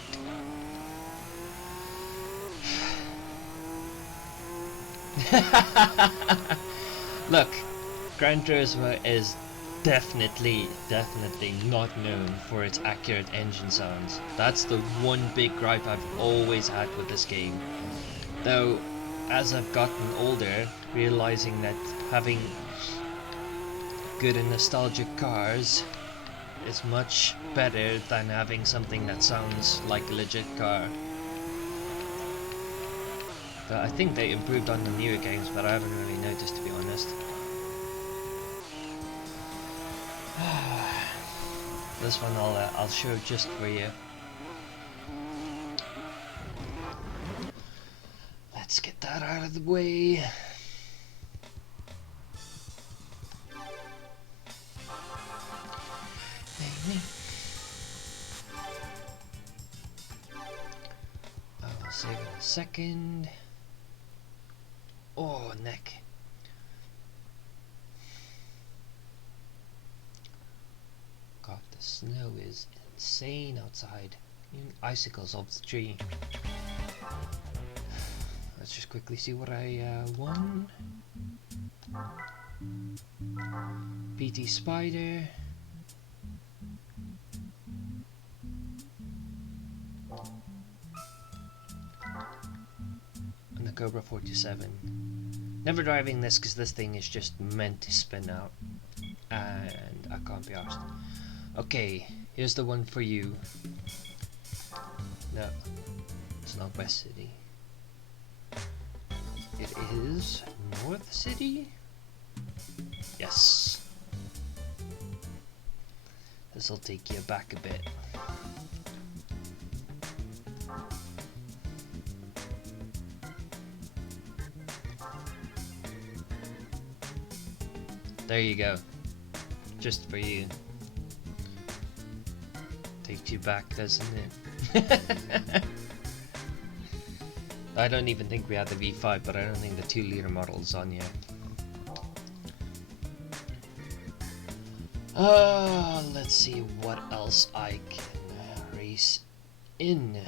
Look, Gran Turismo is definitely not known for its accurate engine sounds. That's the one big gripe I've always had with this game. Though, as I've gotten older, realizing that having good and nostalgic cars is much better than having something that sounds like a legit car. But I think they improved on the newer games, but I haven't really noticed, to be honest. This one I'll show just for you. Let's get that out of the way. I'll save in a second. Oh, neck. God, the snow is insane outside. Even icicles off the tree. Let's just quickly see what I won. PT Spider. And the Cobra 47. Never driving this because this thing is just meant to spin out. And I can't be arsed. Okay, here's the one for you. No, it's not West City. It is North City? Yes. This'll take you back a bit. There you go. Just for you. Takes you back, doesn't it? I don't even think we had the V5, but I don't think the 2-liter model is on yet. Let's see what else I can race in.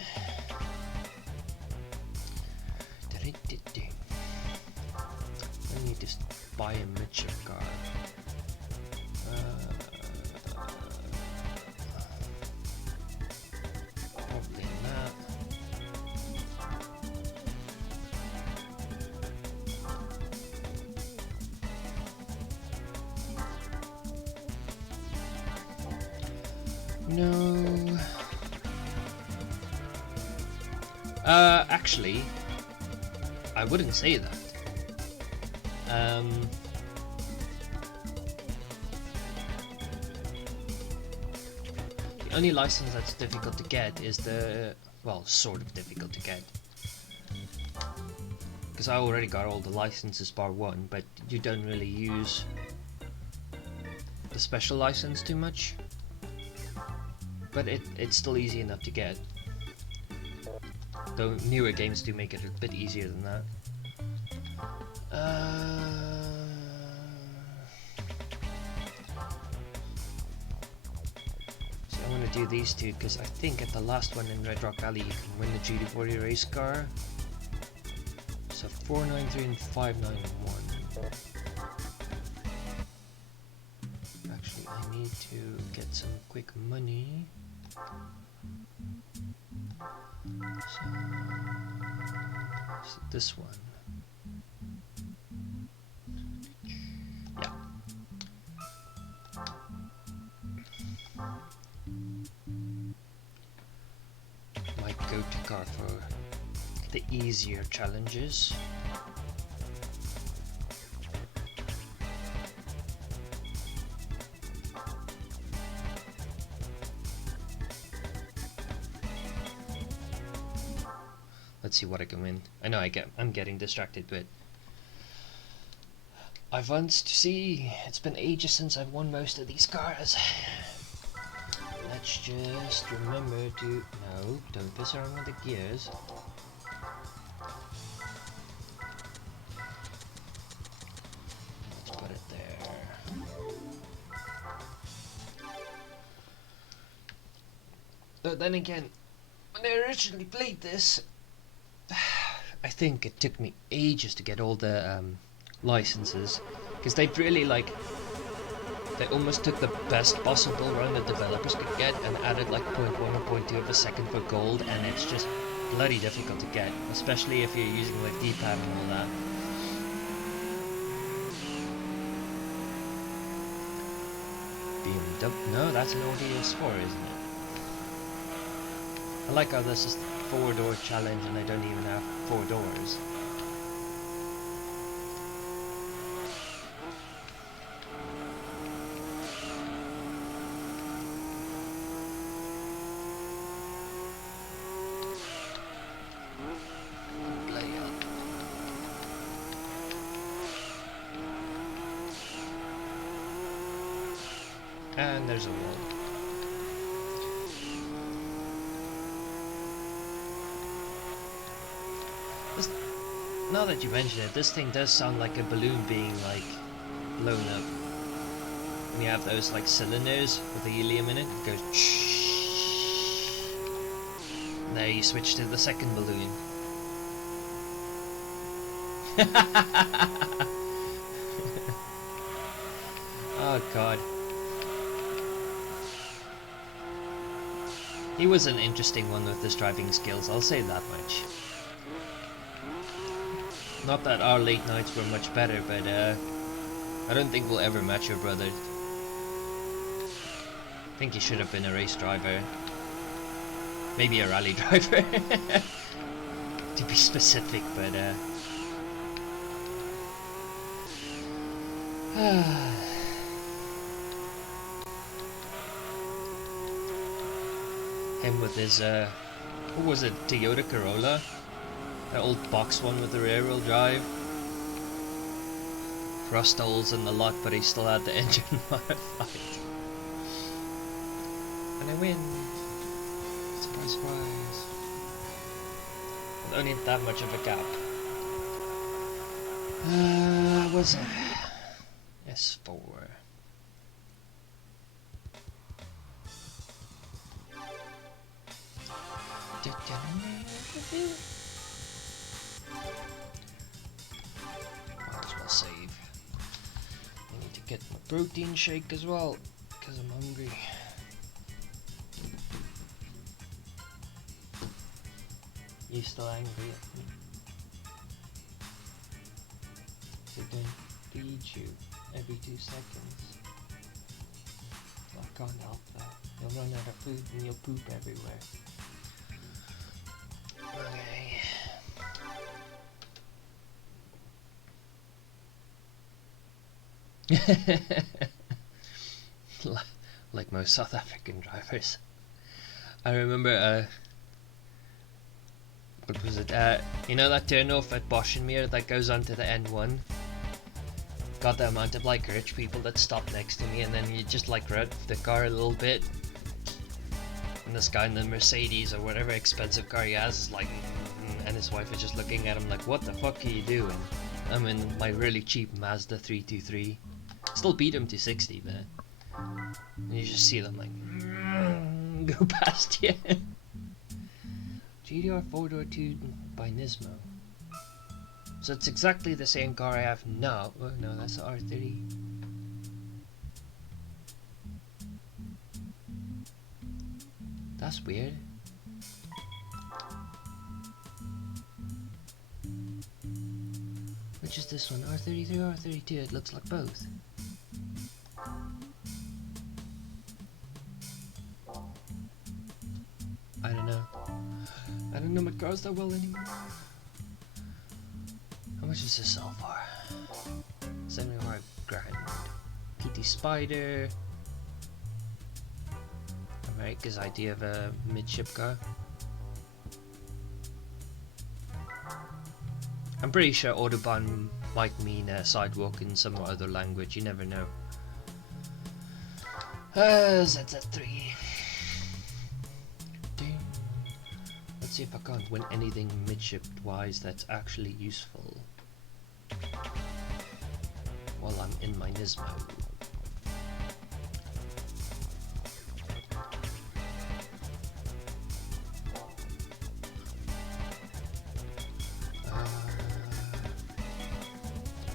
I need to buy a mature car. Probably not. No. Actually, I wouldn't say that. The only license that's difficult to get is the, well, sort of difficult to get. Because I already got all the licenses bar one, but you don't really use the special license too much. But it's still easy enough to get. Though newer games do make it a bit easier than that. So I want to do these two because I think at the last one in Red Rock Valley you can win the GT40 race car. So 493 and 591. Actually, I need to get some quick money. So this one. Yeah. My go-to car for the easier challenges. Let's see what I can win. I know I'm getting distracted, but I want to see. It's been ages since I've won most of these cars. Let's just remember to... No, don't piss around with the gears. Let's put it there. But then again, when I originally played this, I think it took me ages to get all the licenses, because they've really they almost took the best possible run that developers could get and added like 0.1 or 0.2 of a second for gold, and it's just bloody difficult to get, especially if you're using like D-pad and all that. BMW, no, that's an Audi S4, isn't it? I like how this is the 4-door challenge and I don't even have 4 doors. And there's a wall. Now that you mention it, this thing does sound like a balloon being like blown up. When you have those like cylinders with the helium in it, it goes shh. There you switch to the second balloon. Oh god. He was an interesting one with his driving skills, I'll say that much. Not that our late nights were much better, but I don't think we'll ever match your brother. I think he should have been a race driver. Maybe a rally driver. To be specific, but him with his what was it, Toyota Corolla? That old box one with the rear wheel drive. Rust holes in the lot, but he still had the engine modified. And I win! Surprise, surprise. With only that much of a gap. Was it S4? Might as well save. I need to get my protein shake as well, because I'm hungry. You still angry at me? So don't feed you every 2 seconds. I can't help that. You'll run out of food and you'll poop everywhere. Okay. Like most South African drivers. I remember, what was it? You know that turnoff at Boschenmeer that goes onto the N1? Got the amount of like rich people that stop next to me, and then you just like rev the car a little bit, and this guy in the Mercedes or whatever expensive car he has is like, and his wife is just looking at him like, what the fuck are you doing? I'm in my really cheap Mazda 323. Still beat him to 60, but and you just see them like go past you. GTR 4-door 2 by Nismo. So it's exactly the same car I have now. Oh no, that's the R30. That's weird. Which is this one? R33 or R32? It looks like both. I don't know. I don't know my cars that well anymore. How much does this sell for? 75 grand. PT Spider. America's idea of a midship car. I'm pretty sure Autobahn might mean sidewalk in some other language, you never know. ZZ3. Let's see if I can't win anything midship wise that's actually useful while I'm in my Nismo.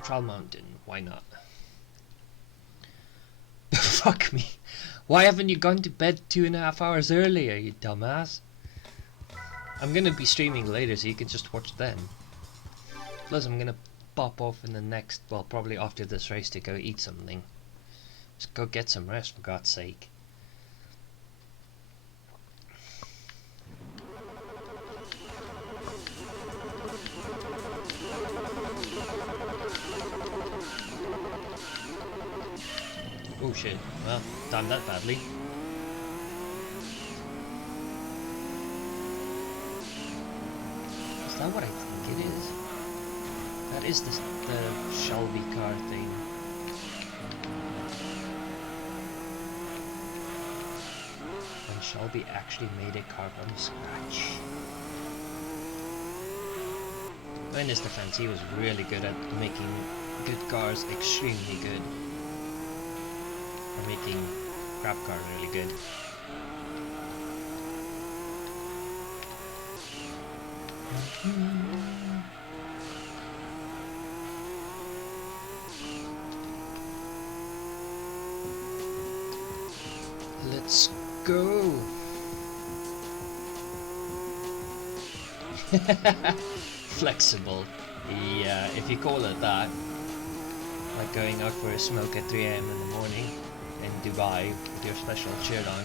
Trial Mountain, why not? Fuck me. Why haven't you gone to bed 2.5 hours earlier, you dumbass? I'm gonna be streaming later so you can just watch then. Plus I'm gonna pop off in the next, well, probably after this race to go eat something. Just go get some rest for God's sake. Oh shit, well, timed that badly. Is that what I think it is? That is the Shelby car thing. When Shelby actually made a car from scratch. In his defense, he was really good at making good cars extremely good. Or making crap cars really good. Let's go. Flexible. Yeah, if you call it that. Like going out for a smoke at 3 AM in the morning in Dubai with your special shirt on.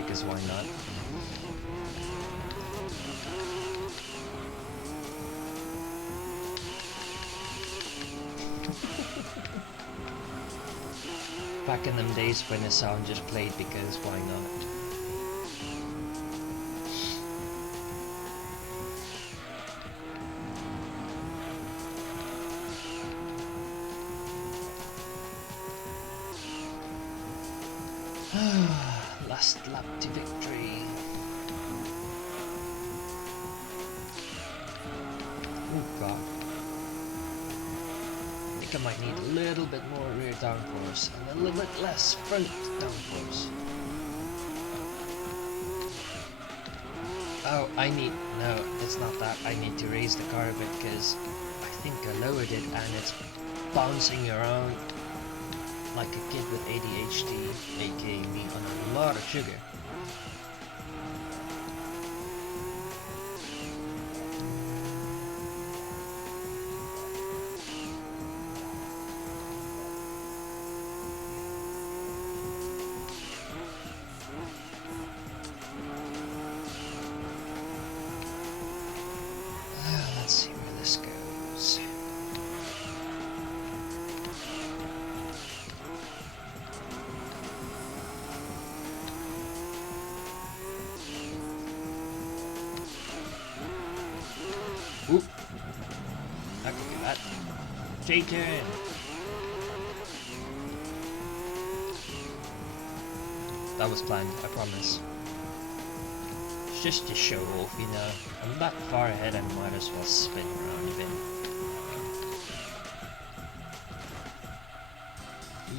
Because why not? Back in them days when the sound just played because why not? Last lap to victory. Oh god. I think I might need a little bit more rear downforce and a little bit less front downforce. Oh, no, it's not that. I need to raise the car a bit because I think I lowered it and it's bouncing around like a kid with ADHD, aka me, on a lot of sugar. Let's see where this goes. Oop. I can do that. J-turn. That was planned, I promise. It's just to show off, you know. I'm that far ahead, I might as well spin around a bit.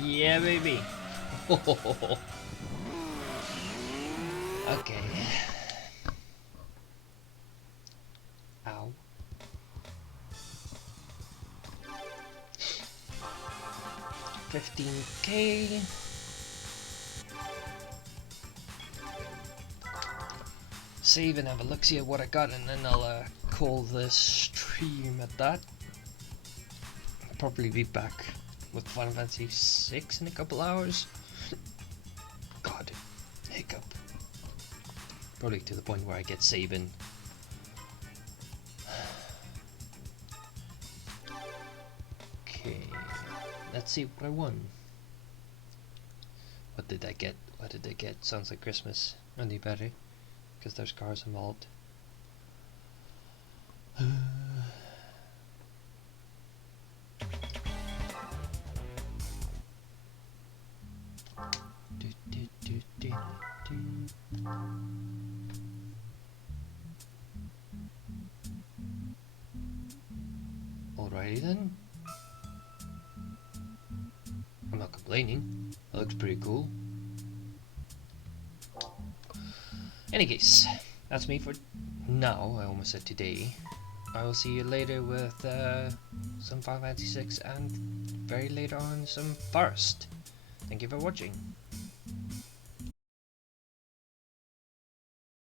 Yeah, baby. Okay. Ow. $15K. Save and have a look, see at what I got, and then I'll call this stream at that. I'll probably be back with Final Fantasy 6 in a couple hours. God, hiccup. Probably to the point where I get saving. Okay, let's see what I won. What did I get? What did I get? Sounds like Christmas. Only better, because there's cars involved. Alrighty then. I'm not complaining. It looks pretty cool. Any case, that's me for now. I almost said today. I will see you later with some Final Fantasy 6 and very later on some Forest. Thank you for watching.